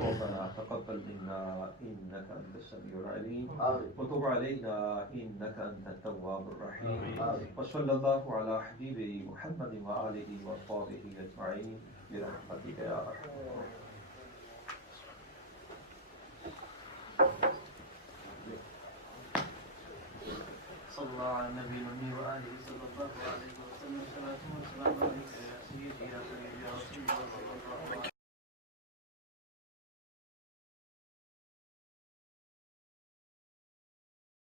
ربنا تقبل منا انك انت السميع العليم وتب علينا انك انت التواب الرحيم وصلى الله على حبيبه محمد وآله وصحبه اجمعين برحمتك يا ارحم الراحمين۔ صلی اللہ علیہ نبی الأمی وآلہ صلی اللہ علیہ وسلم، صلاة و سلام